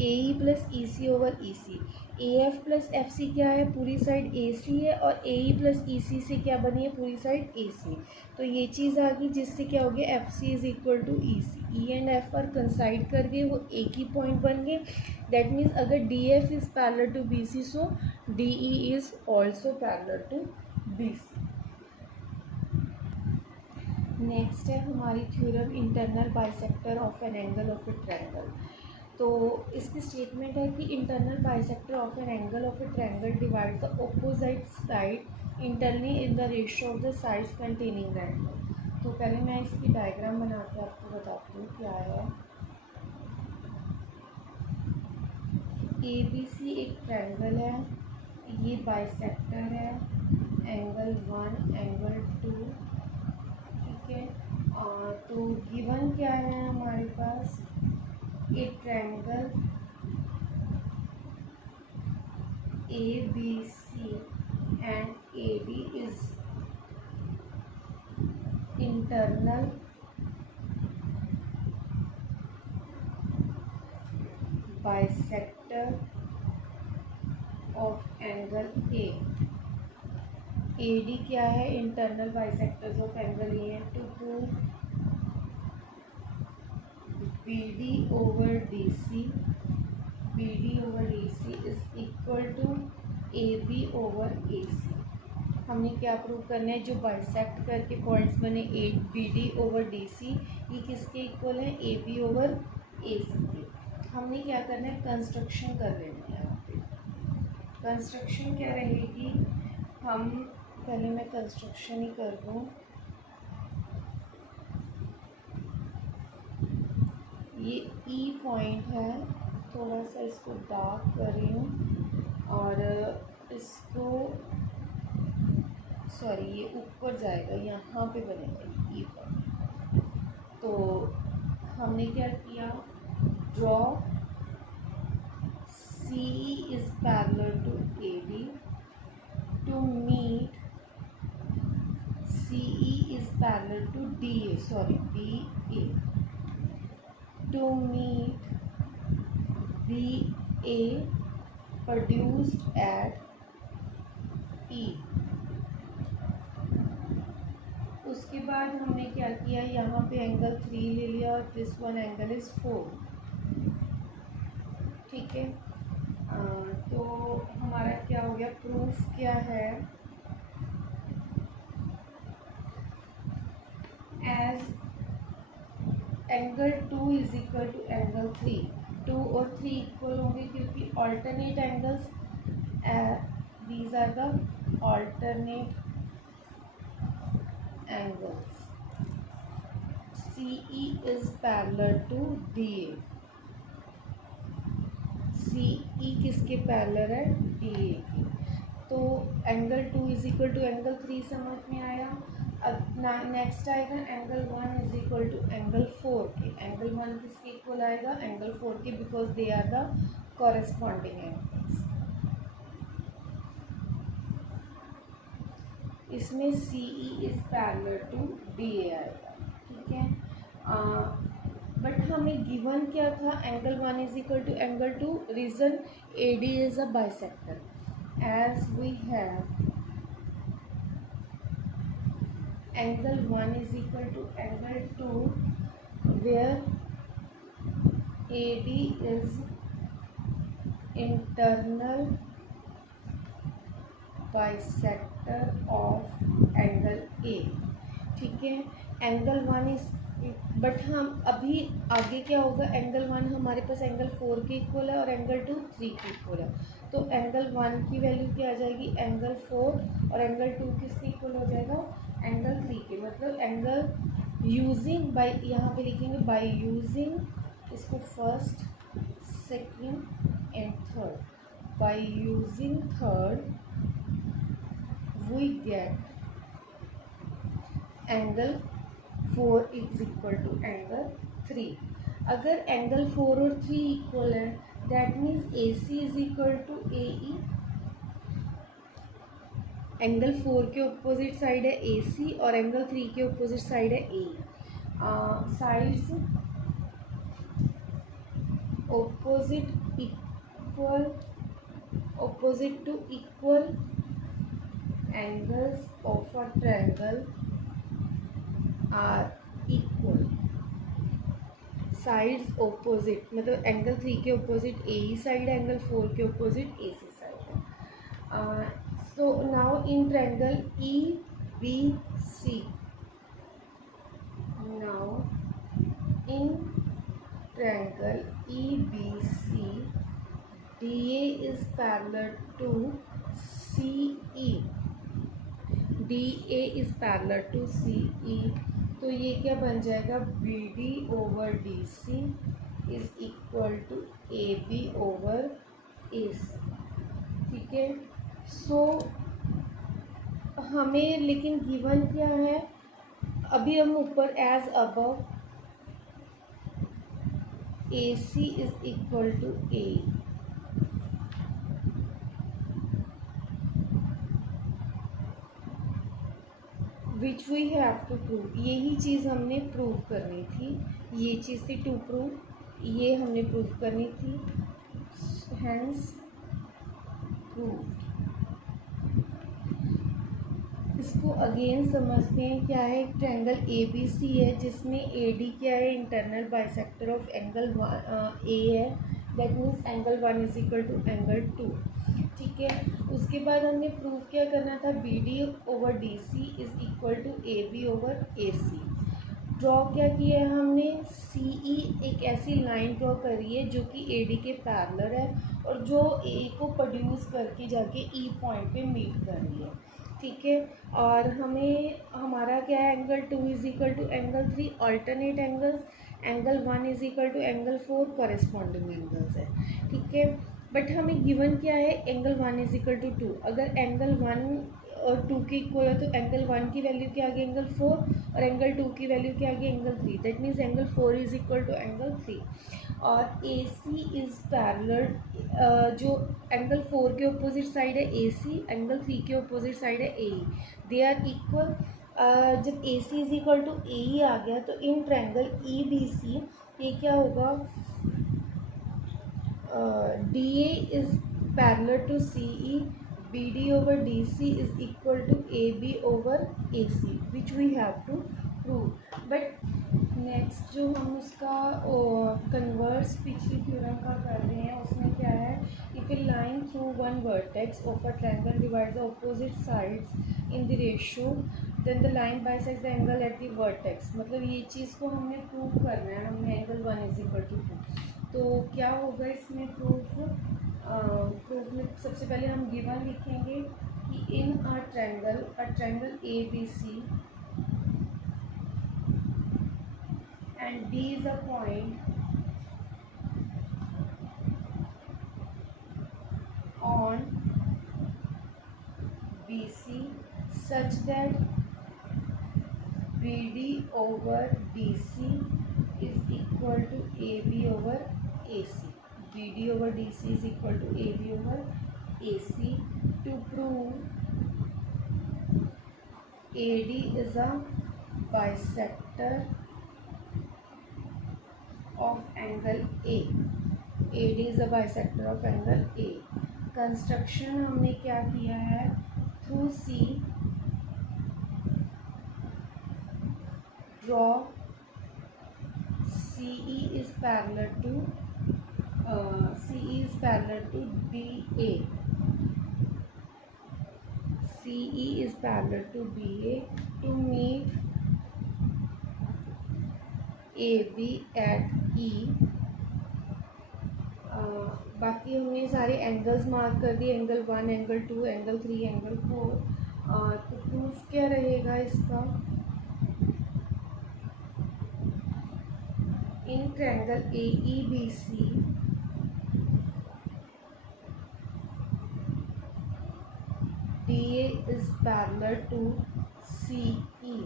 A E plus E C over E C. A F plus F C क्या है, पूरी साइड ए सी है, और ए ई प्लस ई सी से क्या बनी है, पूरी साइड ए सी। तो ये चीज़ आ गई जिससे क्या हो गया, F C is equal to E C. E and F पर कंसाइड कर गए, वो एक ही पॉइंट बन गए। दैट मीन्स अगर D F is parallel to B C, so D E is also parallel to B C. Next है हमारी theorem internal bisector of an angle of a triangle. तो इसकी स्टेटमेंट है कि internal bisector of an angle of a triangle divide the opposite side internally in the ratio of the sides containing the angle. तो पहले मैं इसकी diagram बना के आपको बताती हूँ क्या है। ए बी सी एक ट्रायंगल है, ये बाइसेक्टर है, एंगल 1 एंगल 2, ठीक है। तो गिवन क्या है हमारे पास, a triangle A B C and A D is internal bisector of angle A. A D क्या है, internal bisectors of angle A है। To prove B D over D C, B D over D C is equal to A B over A C. हमने क्या prove करना है, जो bisect करके points बने A B D over D C, ये किसके इक्वल है, A B over A C के। हमने क्या करना है, कंस्ट्रक्शन कर लेना है। यहाँ पे कंस्ट्रक्शन क्या रहेगी, हम पहले मैं कंस्ट्रक्शन ही कर दूँ। ये ई पॉइंट है, थोड़ा सा इसको डार्क कर रही हूँ, और इसको सॉरी ये ऊपर जाएगा, यहाँ पे बनेगा ई पॉइंट। तो हमने क्या किया, draw C is parallel to A D to meet C E is parallel to DA, sorry, BA. To meet BA produced at E. उसके बाद हमने क्या किया, यहाँ पे एंगल 3 ले लिया और दिस वन एंगल इज़ 4. ठीक है, तो हमारा क्या हो गया, प्रूफ क्या है, as angle 2 is equal to angle 3. 2 और 3 इक्वल होंगे क्योंकि alternate angles, these are the alternate angles. CE is parallel to DA. CE किसके पैरेलल है, DA की. तो angle 2 is equal to angle 3 समझ में आया. अब नेक्स्ट आएगा angle 1 is equal to angle 4 के. एंगल 1 किसके इक्वल आएगा, एंगल 4 के, because they are the corresponding angles. इसमें C E is parallel to D A आएगा. ठीक है, बट हमें गिवन क्या था, angle 1 is equal to angle 2. Reason, A D is a bisector. As we have angle 1 is equal to angle 2 where A D is internal bisector of angle A. ठीक है, angle 1 is, but हम अभी आगे क्या होगा, angle 1 हमारे पास angle 4 के equal है और एंगल 2 3 के इक्वल है. तो एंगल 1 की वैल्यू क्या आ जाएगी, एंगल 4, और एंगल 2 किसके इक्वल हो जाएगा, एंगल 3 के. मतलब एंगल यूजिंग बाय, यहाँ पे लिखेंगे बाय यूजिंग इसको first, second and third. By using third we get angle 4 is equal to angle 3. अगर एंगल 4 और 3 इक्वल है, that means A C is equal to A E. Angle 4 के opposite side है ए सी और एंगल 3 के opposite side है A. Sides opposite equal, opposite to equal angles of a triangle are equal. sides opposite मतलब angle 3 के opposite A E side है, angle 4 के opposite A C side है. So now in triangle E B C, now in triangle E B C, D A is parallel to C E. D A is parallel to C E. तो ये क्या बन जाएगा, B D over D C is equal to A B over A C. ठीक है, सो हमें लेकिन given क्या है, अभी हम ऊपर as above A C is equal to A, which we have to prove. यही चीज़ हमने प्रूव करनी थी, ये चीज़ थी टू प्रूव, ये हमने प्रूव करनी थी. Hence proved. इसको अगेन समझते हैं क्या है. एक ट्रायंगल ए बी सी है जिसमें ए डी क्या है, internal bisector of angle A है. That means angle 1 is equal to angle 2. ठीक है, उसके बाद हमने प्रूव क्या करना था, B D over D C is equal to A B over A C. Draw क्या किया है हमने, सी ई एक ऐसी लाइन ड्रॉ करी है जो कि ए डी के पैरेलल है और जो ए को प्रोड्यूस करके जाके ई पॉइंट पे मीट कर रही है. ठीक है, और हमें हमारा क्या है, angle 2 is equal to angle 3 alternate angles, angle 1 is equal to angle 4 corresponding angles है. ठीक है, बट हमें गिवन क्या है, एंगल 1 इज इक्वल टू 2. अगर एंगल 1 और 2 के इक्वल है तो एंगल 1 की वैल्यू क्या आ गई, एंगल 4, और एंगल 2 की वैल्यू क्या आ गई, angle 3. That means angle 4 is equal to angle 3. और ए सी इज़ पैरेलल, जो एंगल 4 के ऑपोजिट साइड है ए सी, एंगल 3 के ऑपोजिट साइड है ए ई, दे आर इक्वल. जब A C is equal to A E आ गया तो इन ट्रायंगल ई बी सी ये क्या होगा, D A is parallel to C E, B D over D C is equal to A B over A C, which we have to prove. But next जो हम उसका converse पिछली theorem का कर रहे हैं उसमें क्या है, if a line through one vertex of a triangle divides the opposite sides in the ratio then the line bisects the angle at the vertex. मतलब ये चीज़ को हमने प्रूव करना है, हमने एंगल 1 इज इक्वल टू 2। तो क्या होगा इसमें प्रूफ, प्रूफ में सबसे पहले हम गिवन लिखेंगे कि in a triangle A B C and D is a point on BC such that BD over DC is equal to AB over AC. BD over DC is equal to AB over AC. To prove AD is a bisector of angle A. AD is a bisector of angle A. Construction हमने क्या किया है, through C draw CE is parallel to BA. CE is parallel to BA to meet AB at E। बाकी हमने सारे angles mark कर दिए, angle 1, angle 2, angle 3, angle 4। तो प्रूफ क्या रहेगा इसका, in triangle A E B C D A is parallel to C E,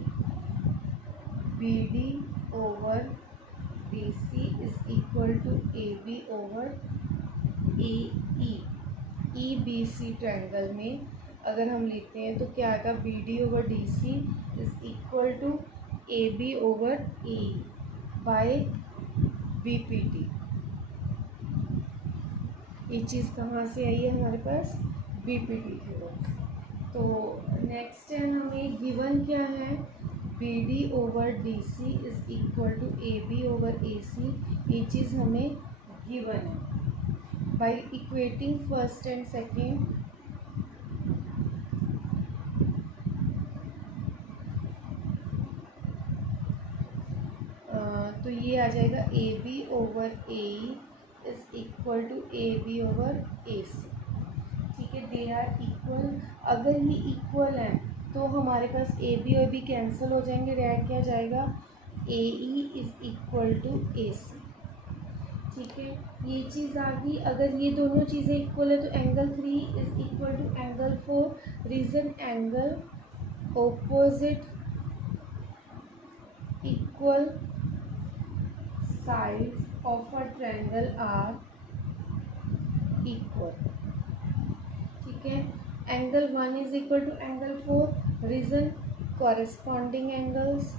B D over B C is equal to A B over A E. E B C triangle में अगर हम लेते हैं तो क्या आएगा, B D over D C is equal to A B over A by B P T. ये चीज़ कहाँ से आई है हमारे पास, बी पी टी थ्योरम। तो नेक्स्ट है हमें गिवन क्या है, B D over D C is equal to A B over A C, ये चीज़ हमें गिवन है। By equating first and second तो ये आ जाएगा A B over A is equal to A B over A C. ठीक है, दे आर इक्वल। अगर ये इक्वल हैं तो हमारे पास ए बी और बी कैंसिल हो जाएंगे, रह क्या जाएगा, ए ई is equal to A C. ठीक है, ये चीज़ आ गई। अगर ये दोनों चीज़ें इक्वल है तो angle 3 is equal to angle 4। Reason angle opposite equal sides of a triangle are equal. ठीक है, angle 1 is equal to angle 4, reason corresponding angles,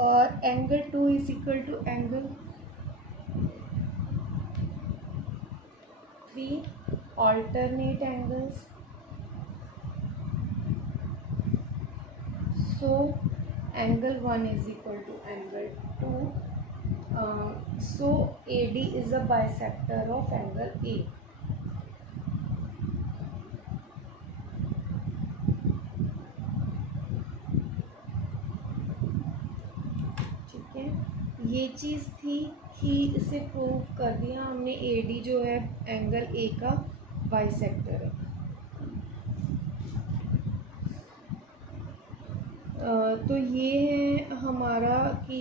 और angle 2 is equal to angle 3 alternate angles। So angle 1 is equal to angle 2। So AD is a bisector of angle A। ठीक है, ये चीज़ थी कि इसे prove कर दिया हमने, AD जो है एंगल A का बाइसेक्टर है। तो ये है हमारा कि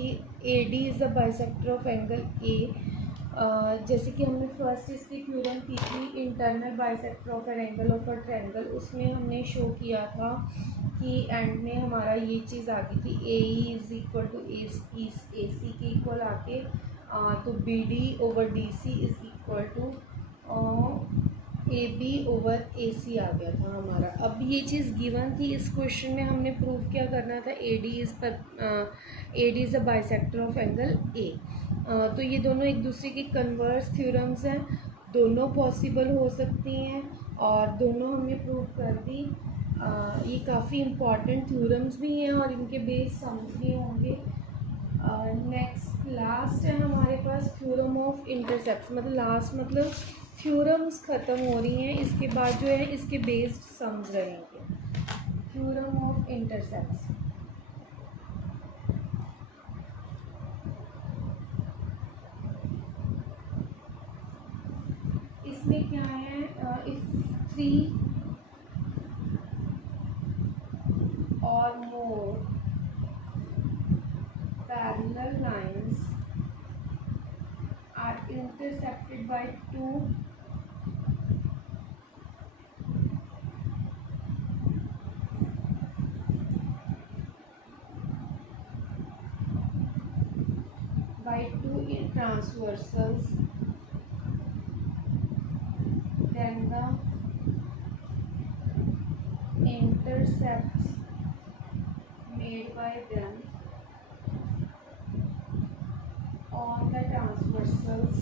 AD is a bisector of angle A। जैसे कि हमने फर्स्ट इसकी थ्योरम की थी, internal bisector of an angle of a triangle, उसमें हमने शो किया था कि एंड में हमारा ये चीज़ आ गई थी, A E is equal to A C के इक्वल आके, तो B D over D C is equal to A B over A C आ गया था हमारा। अब ये चीज़ गिवन थी, इस क्वेश्चन में हमने प्रूव क्या करना था, A D is a bisector of angle ए। तो ये दोनों एक दूसरे के कन्वर्स थ्योरम्स हैं, दोनों पॉसिबल हो सकती हैं और दोनों हमने प्रूव कर दी। ये काफ़ी इम्पॉर्टेंट थ्योरम्स भी हैं और इनके बेस सम्स भी होंगे। नेक्स्ट लास्ट है हमारे पास थ्योरम ऑफ इंटरसेप्ट, मतलब लास्ट मतलब थ्योरम्स ख़त्म हो रही हैं, इसके बाद जो है इसके बेस्ड सम्स रहेंगे। थ्योरम ऑफ इंटरसेप्ट, इसमें क्या है, इफ 3 और more parallel lines are intercepted by two transversals, then the intercepts made by them on the transversals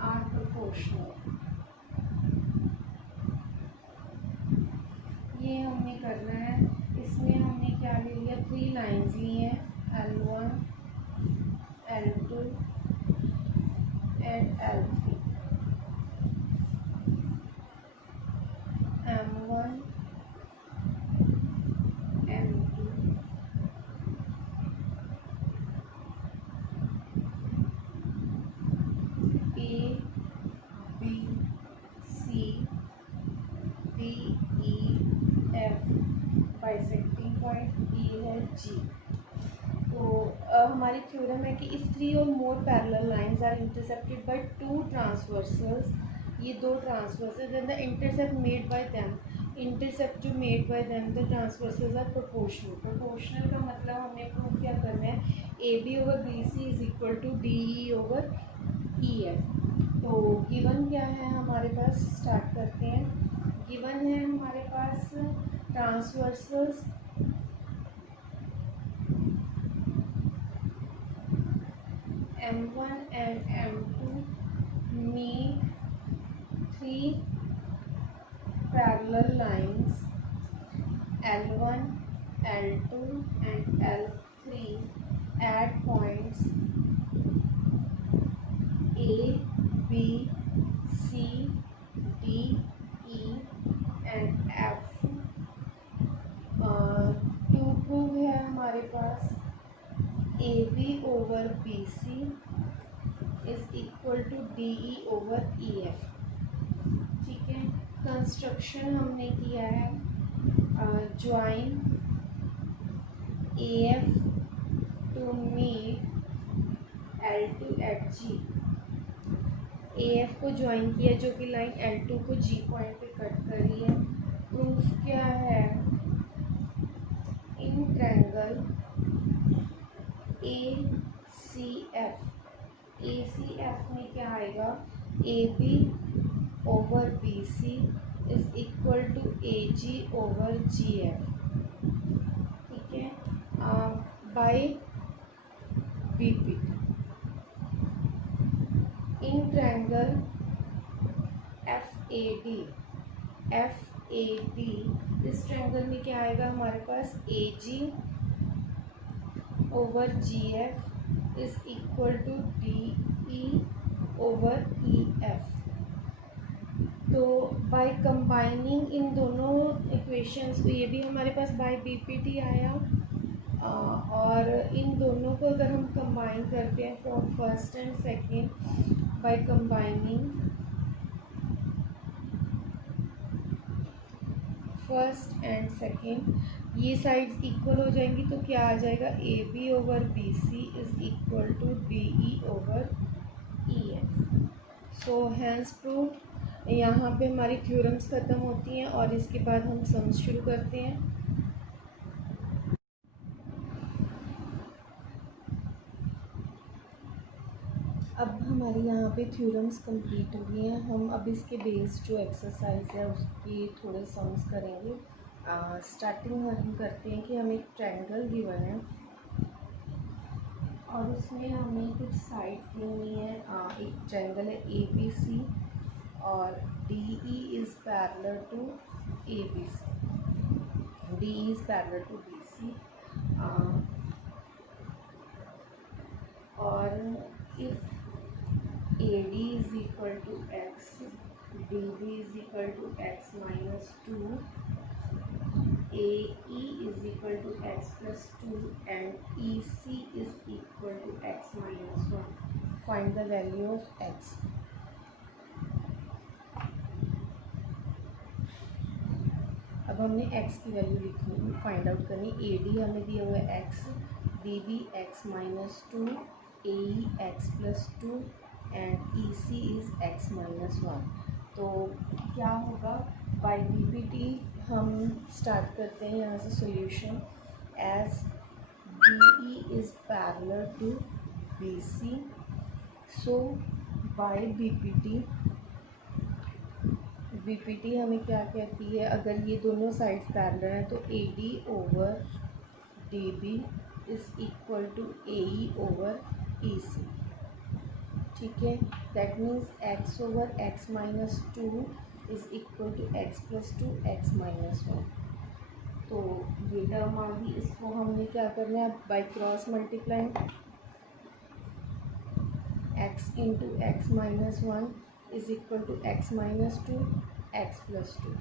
are proportional। ये हमने करना है। इसमें हमने क्या ले लिया, 3 लाइन्स ली हैं, L1, L2 and L3, M1, M2, A, B, C, D, E, F, bisecting point E है G। तो हमारी थ्योरम है कि इफ़ 3 और more parallel lines are intercepted by 2 transversals, ये 2 transversal, then the intercept made by them, intercept जो made by them the transversals are proportional. Proportional का मतलब हमें प्रूव क्या करना है, A B over B C is equal to D E over E F. तो given क्या है हमारे पास, स्टार्ट करते हैं। गिवन है हमारे पास transversals M1 and M2 meet 3 parallel lines L1, L2 and L3 at points A, B, C, D, E and F। To prove है हमारे पास A B over B C is equal to D E over E F. ठीक है, construction हमने किया है, join A F to meet L2 at G. A F को join किया जो कि लाइन L2 को G पॉइंट पे कट करी है। प्रूफ क्या है, इन ट्रायंगल ACF में क्या आएगा, A B over B C is equal to A G over G F. ठीक है, by B P. In triangle F A D, इस ट्रायंगल में क्या आएगा हमारे पास, A G over G F is equal to D E over E F. तो by combining इन दोनों इक्वेशंस को, ये भी हमारे पास बाय बीपीटी आया, और इन दोनों को अगर हम कंबाइन करते हैं from first and second, by combining first and second, ये साइड्स इक्वल हो जाएंगी तो क्या आ जाएगा, A B over B C is equal to D E over E F. So hence proved. यहाँ पे हमारी थ्योरम्स ख़त्म होती हैं और इसके बाद हम सम्स शुरू करते हैं। अब हमारे यहाँ पे थ्योरम्स कंप्लीट हो गए हैं। हम अब इसके बेस जो एक्सरसाइज है उसकी थोड़े सम्स करेंगे। स्टार्टिंग में हम करते हैं कि हमें एक ट्रायंगल गिवन है और उसमें हमें कुछ साइड्स दी हुई हैं। एक ट्रायंगल है ABC और DE is parallel to ABC, DE is parallel to BC, और if AD is equal to x, DB is equal to x minus 2, AE is equal to x plus 2 and EC is equal to x minus 1. Find the value of x. अब हमने x की value लिखनी, find out करनी। AD हमें दिया हुआ है x, DB x minus 2, AE x plus 2 and EC is x minus 1. तो क्या होगा, बाय BPT हम स्टार्ट करते हैं यहाँ से solution. As DE is parallel to BC, so by BPT हमें क्या कहती है, अगर ये दोनों साइड्स पैरेलल हैं तो AD over DB is equal to AE over EC। ठीक है, that means x over x minus 2 is equal to x plus 2 x minus 1। तो ये टर्म आ गई, इसको हमने क्या करना है, by cross multiply, x into X minus 1 is equal to x minus 2 x plus 2।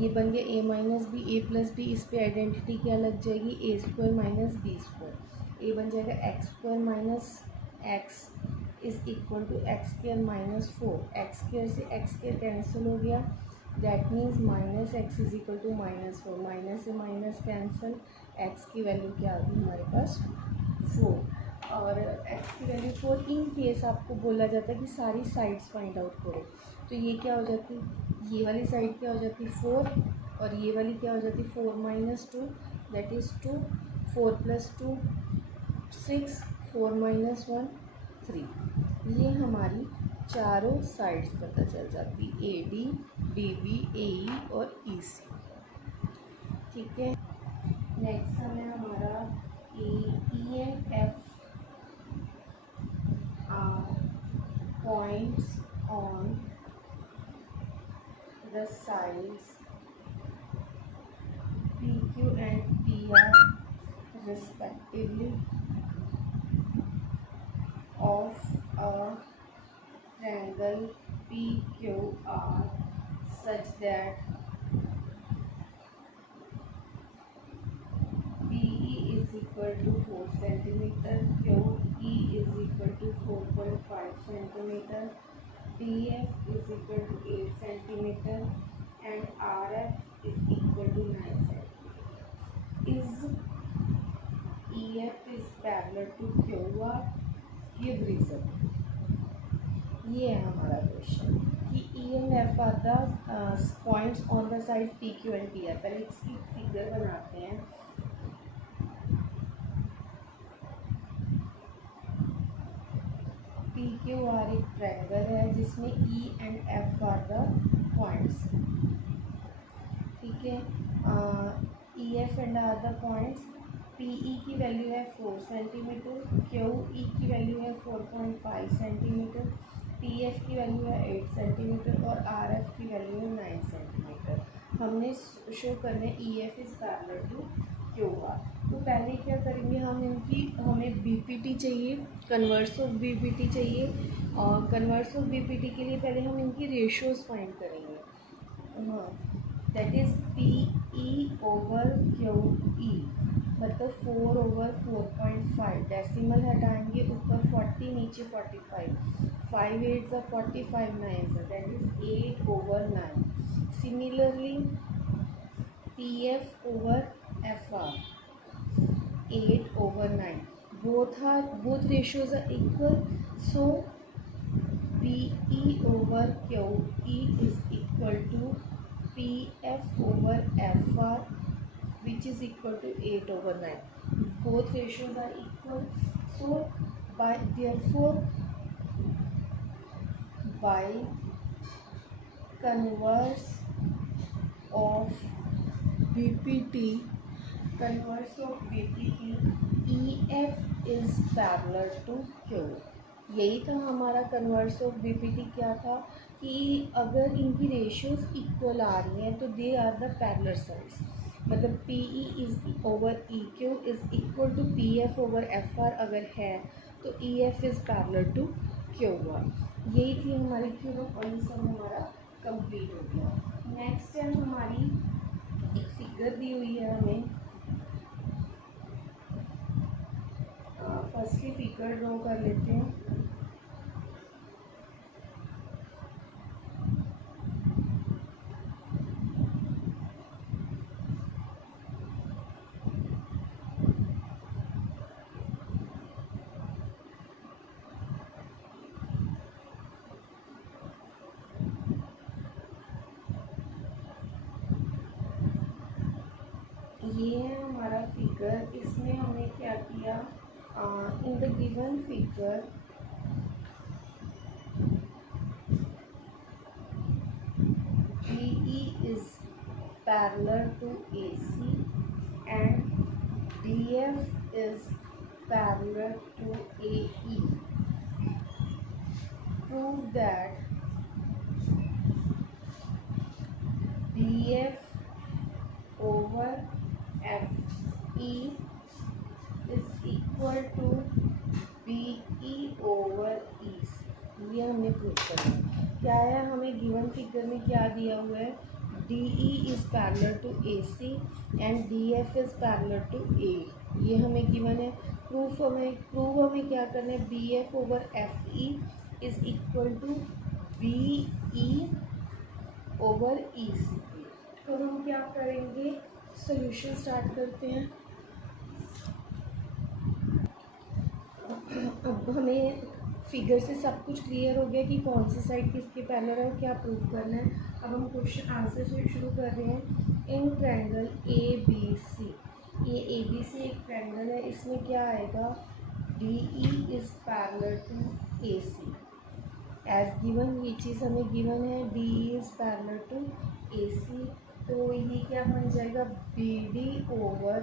ये बन गया a minus B, A plus B, इस पे आइडेंटिटी क्या लग जाएगी, A square minus B square. ए बन जाएगा X square minus X is equal to X square minus 4। X square से एक्स स्क्वायर कैंसिल हो गया, that means minus X is equal to minus 4। Minus से माइनस कैंसिल, एक्स की value क्या आ गई हमारे पास 4। और एक्स की वैल्यू 4, इन केस आपको बोला जाता है कि सारी साइड्स फाइंड आउट करो, तो ये क्या हो जाती, ये वाली साइड क्या हो जाती 4 और ये वाली क्या हो जाती 4 minus 2, that is 2, 4 plus 2 6, 4 minus 1 3। ये हमारी चारों साइड्स पता चल जाती, AD, DB, AE और EC। ठीक है, नेक्स्ट हमें हमारा E and F points on the sides PQ and PR respectively of a triangle PQR such that PE is equal to 4 centimeter, QE is equal to 4.5 centimeter, DF is equal to 8 centimeter and RF is equal to 9 centimeter. Is EF is parallel to QR? Give reason. ये है हमारा question कि E and F are the points on the side PQ and PR। पहले इसकी figure बनाते हैं। PQR एक triangle है जिसमें E and F are the points. ठीक है, EF and are the points. PE की वैल्यू है 4 सेंटीमीटर, QE की वैल्यू है 4.5 सेंटीमीटर, PF की वैल्यू है 8 सेंटीमीटर और RF की वैल्यू है 9 सेंटीमीटर। हमने शो करना है EF is parallel to QR। तो पहले क्या करेंगे, हम इनकी, हमें BPT चाहिए, कन्वर्स ऑफ BPT चाहिए, और कन्वर्स ऑफ BPT के लिए पहले हम इनकी रेशियोज़ फाइंड करेंगे। हाँ, that is PE over QE, मतलब 4 ओवर 4.5, डेसिमल हटाएंगे, ऊपर 40 नीचे 45, 5 8 ज़ा 45, 9 ज़ा, that is 8 over 9। Similarly PF over FR 8 over 9, both ratios are equal, so PE over QE is equal to PF over FR, which is equal to 8 over 9. Both ratios are equal, so therefore by converse of BPT, converse of BPT, EF is parallel to Q। यही था हमारा converse of BPT. क्या था कि अगर इनकी ratios equal आ रही हैं तो they are the parallel sides, मतलब P E is over E Q is equal to P F over F R अगर है तो E F is parallel to Q R. यही थी हमारी क्यू और ये सब हमारा कंप्लीट हो गया। नेक्स्ट है हमारी एक फिगर दी हुई है हमें। फर्स्टली फिगर ड्रॉ कर लेते हैं। ये है हमारा फिगर। इसमें हमने क्या किया, इन the given figure BE is parallel to AC and DF is parallel to AE. Prove that BF over FE is equal to BE over EC। ये हमने प्रूव करना है। क्या है, हमें गिवन फिगर में क्या दिया हुआ है, DE is parallel to AC and DF is parallel to A। ये हमें गिवन है। प्रूफ हमें क्या करना है, BF over FE is equal to BE over EC। तो हम क्या करेंगे, सॉल्यूशन स्टार्ट करते हैं। अब हमें फिगर से सब कुछ क्लियर हो गया कि कौन सी साइड किसके पैरेलल है और क्या प्रूव करना है। अब हम क्वेश्चन आंसर से शुरू कर रहे हैं। इन ट्रायंगल ए बी सी, ये ए बी सी एक ट्रायंगल है, इसमें क्या आएगा, D E is parallel to A C as given. ये चीज़ हमें गिवन है, D E is parallel to A C. तो ये क्या बन जाएगा, B D over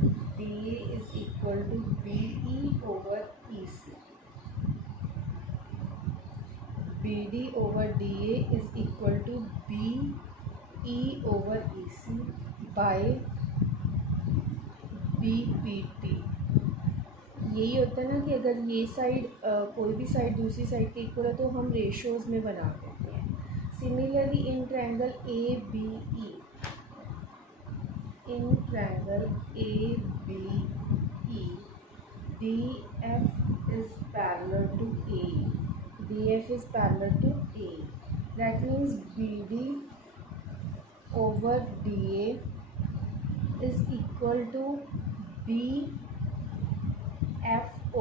D A is equal to B E over E C. B D over D A is equal to B E over E C by B P T. यही होता है ना कि अगर ये साइड कोई भी side दूसरी साइड के इक्वल है तो हम रेशोज़ में बना देते हैं। Similarly in triangle A B E, in triangle A B E, D F is parallel to A, DF is parallel to A. That means BD over DA is equal to BF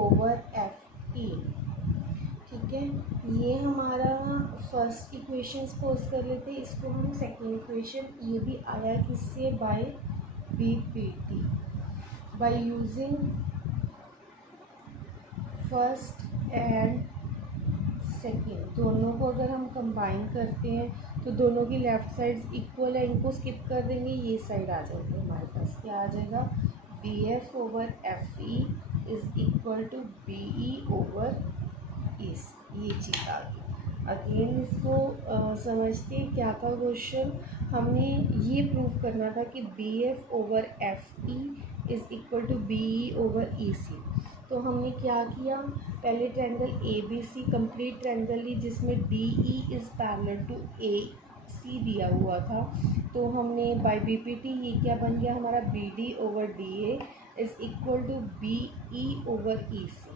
over FE। ठीक है, ये हमारा first equation suppose कर लेते हैं। इसको हम second equation, ये भी आया किससे, by BPT, by using first and second, दोनों को अगर हम कंबाइन करते हैं तो दोनों की लेफ़्ट साइड्स इक्वल है, इनको स्किप कर देंगे, ये साइड आ जाएगी हमारे पास। क्या आ जाएगा, B F over F E is equal to B E over इस, ये चीज़ आ गई। अगेन इसको समझते हैं, क्या था क्वेश्चन, हमने ये प्रूव करना था कि B F over F E is equal to B E over E C. तो हमने क्या किया, पहले triangle A B C complete triangle ली जिसमें D E is parallel to A C दिया हुआ था। तो हमने बाय बी पी टी ये क्या बन गया हमारा, B D over D A is equal to B E over E C.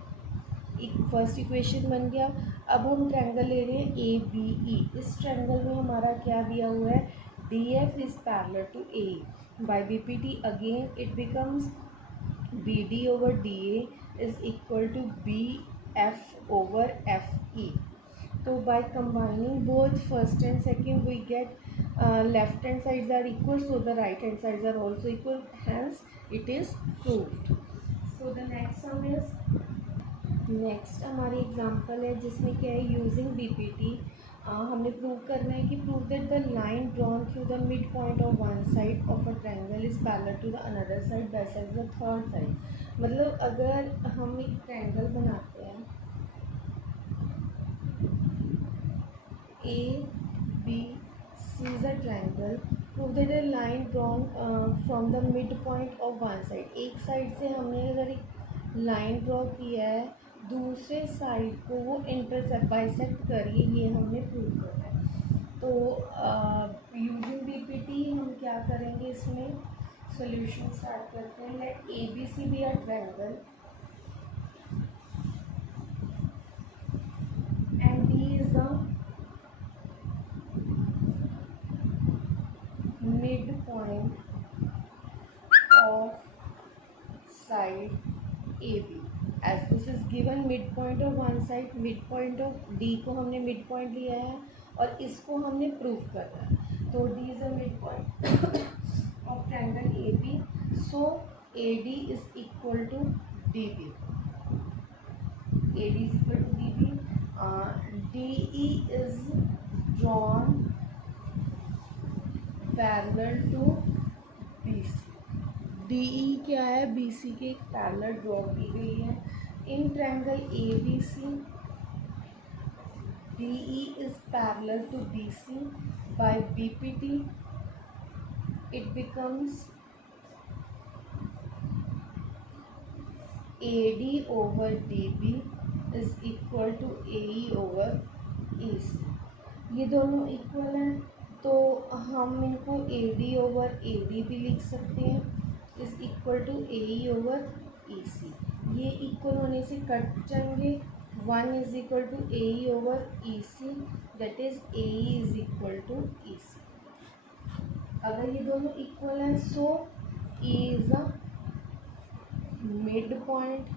एक फर्स्ट इक्वेशन बन गया। अब हम ट्रायंगल ले रहे हैं ए बी ई। इस ट्रायंगल में हमारा क्या दिया हुआ है, D F is parallel to A. By B P T again it becomes B D over D A is equal to B F over F E. तो by combining both first and second we get left hand sides are equal, so the right hand sides are also equal, hence it is proved. So the next sum is next हमारी example है जिसमें क्या है, using BPT हमने prove करना है कि prove that the line drawn through the mid point of one side of a triangle is parallel to the another side bisects the third side. मतलब अगर हम एक ट्रायंगल बनाते हैं A B C is a triangle, prove that the line drawn from the mid point of one side, एक side से हमने अगर एक लाइन ड्रॉ किया है दूसरे साइड को वो इंटरसेक्ट बाइसेक्ट करिए, ये हमने प्रूव करना है। तो यूजिंग बीपीटी हम क्या करेंगे, इसमें सॉल्यूशन स्टार्ट करते हैं। Let A B C be a triangle and D is the mid point of side A B. As this is given mid point of one side, mid point of D को हमने mid point लिया है और इसको हमने prove करना है। तो D is a mid point of triangle A B, so A D is equal to D B, A D is equal to D B. D E is drawn parallel to B C, D E क्या है, B C के एक parallel draw की गई है। In triangle A B C, D E is parallel to B C, by B P T it becomes AD over DB is equal to AE over AC। ये दोनों equal हैं तो हम इनको AD over AD भी लिख सकते हैं, is equal to AE over AC। ये इक्वल होने से कट जाएंगे, 1 is equal to AE over EC, that is AE is equal to EC। अगर ये दोनों इक्वल हैं so E is a mid point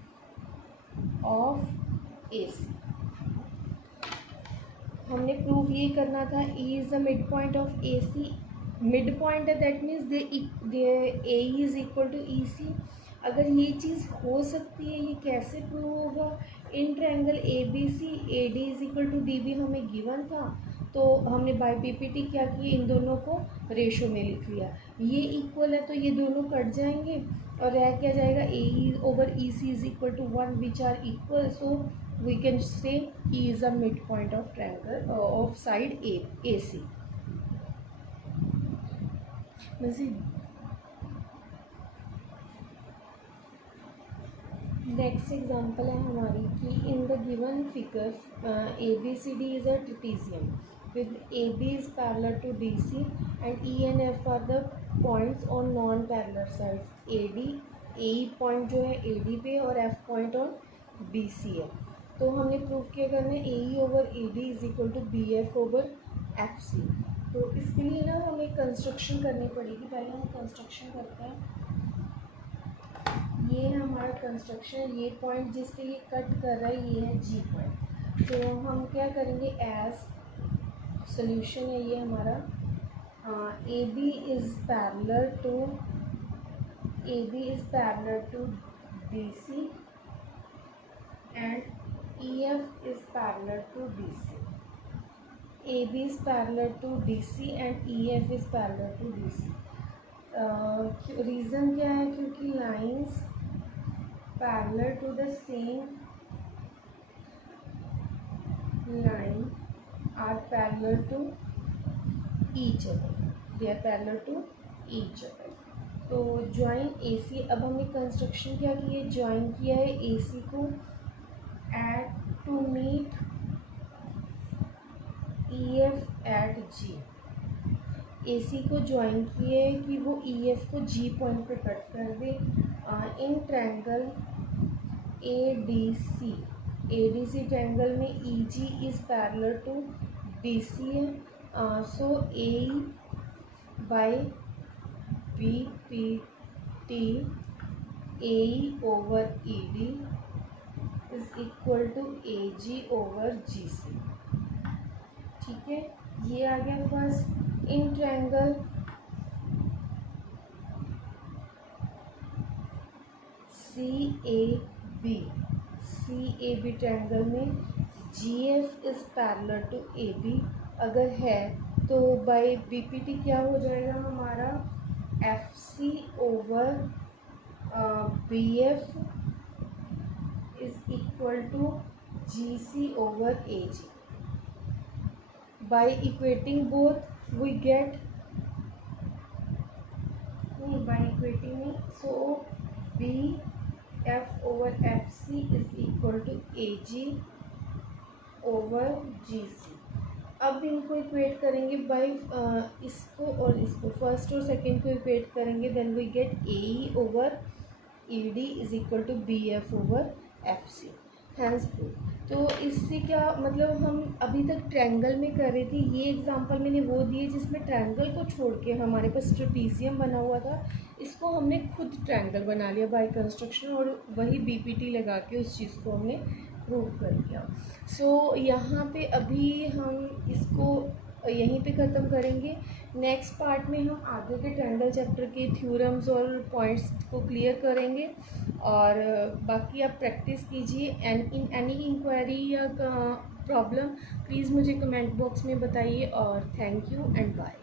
of AC। हमने प्रूव ये करना था E is the mid point of AC, mid point है that means they AE is equal to EC। अगर ये चीज़ हो सकती है, ये कैसे प्रूव होगा, in triangle ABC AD is equal to DB हमें गिवन था, तो हमने बाय पीपीटी क्या किया, इन दोनों को रेशो में लिख लिया। ये इक्वल है तो ये दोनों कट जाएंगे और रह क्या जाएगा, AE over EC is equal to 1 which are equal, so we can say E is a mid point of triangle of side AC। Next example है हमारी कि in the given figure ABCD is a trapezium with AB is parallel to DC and E and F are the points on non parallel sides। AD AE point जो है AD पे और F point on BC है। तो हमने prove किया करना है AE over AD is equal to BF over FC। तो इसके लिए ना हमें कंस्ट्रक्शन करनी पड़ेगी, पहले हम कंस्ट्रक्शन करते हैं। ये है हमारा कंस्ट्रक्शन, ये पॉइंट जिस पे ये कट कर रहा है ये है G पॉइंट। तो हम क्या करेंगे, एज सोल्यूशन है ये हमारा, AB is parallel to BC and EF is parallel to DC। AB is parallel to DC and EF is parallel to DC। Reason क्या है, क्योंकि lines parallel to the same line are parallel to each other, they are parallel to each other। तो join AC, अब हमने construction क्या की है, join किया है AC को at to meet EF at G। AC को ज्वाइन किया है कि वो EF को G पॉइंट पे कट कर दे। इन ट्रायंगल ADC ट्रायंगल में EG is parallel to DC है, so AE by BPT AE over ED is equal to AG over GC। ठीक है, ये आ गया first. In triangle CAB C A B triangle में G F is parallel to A B अगर है तो बाय बी पी टी क्या हो जाएगा हमारा, F C over B F is equal to G C over A G. By equating both we get by equating it, so B F over F C is equal to A G over G C. अब इनको equate करेंगे bye इसको और इसको, first और second को equate करेंगे, then we get A E over E D is equal to B F over F C. Hence prove. तो इससे क्या मतलब, हम अभी तक ट्रायंगल में कर रहे थे, ये एग्जांपल मैंने वो दिए जिसमें ट्रायंगल को छोड़ के हमारे पास ट्रेपीजियम बना हुआ था, इसको हमने खुद ट्रायंगल बना लिया बाय कंस्ट्रक्शन और वही बीपीटी लगा के उस चीज़ को हमने प्रूव कर दिया. सो यहाँ पे अभी हम इसको यहीं पे ख़त्म करेंगे. नेक्स्ट पार्ट में हम आगे के ट्रायंगल चैप्टर के थ्योरम्स और पॉइंट्स को क्लियर करेंगे और बाकी आप प्रैक्टिस कीजिए. एंड इन एनी इंक्वायरी या प्रॉब्लम प्लीज़ मुझे कमेंट बॉक्स में बताइए. और थैंक यू एंड बाय.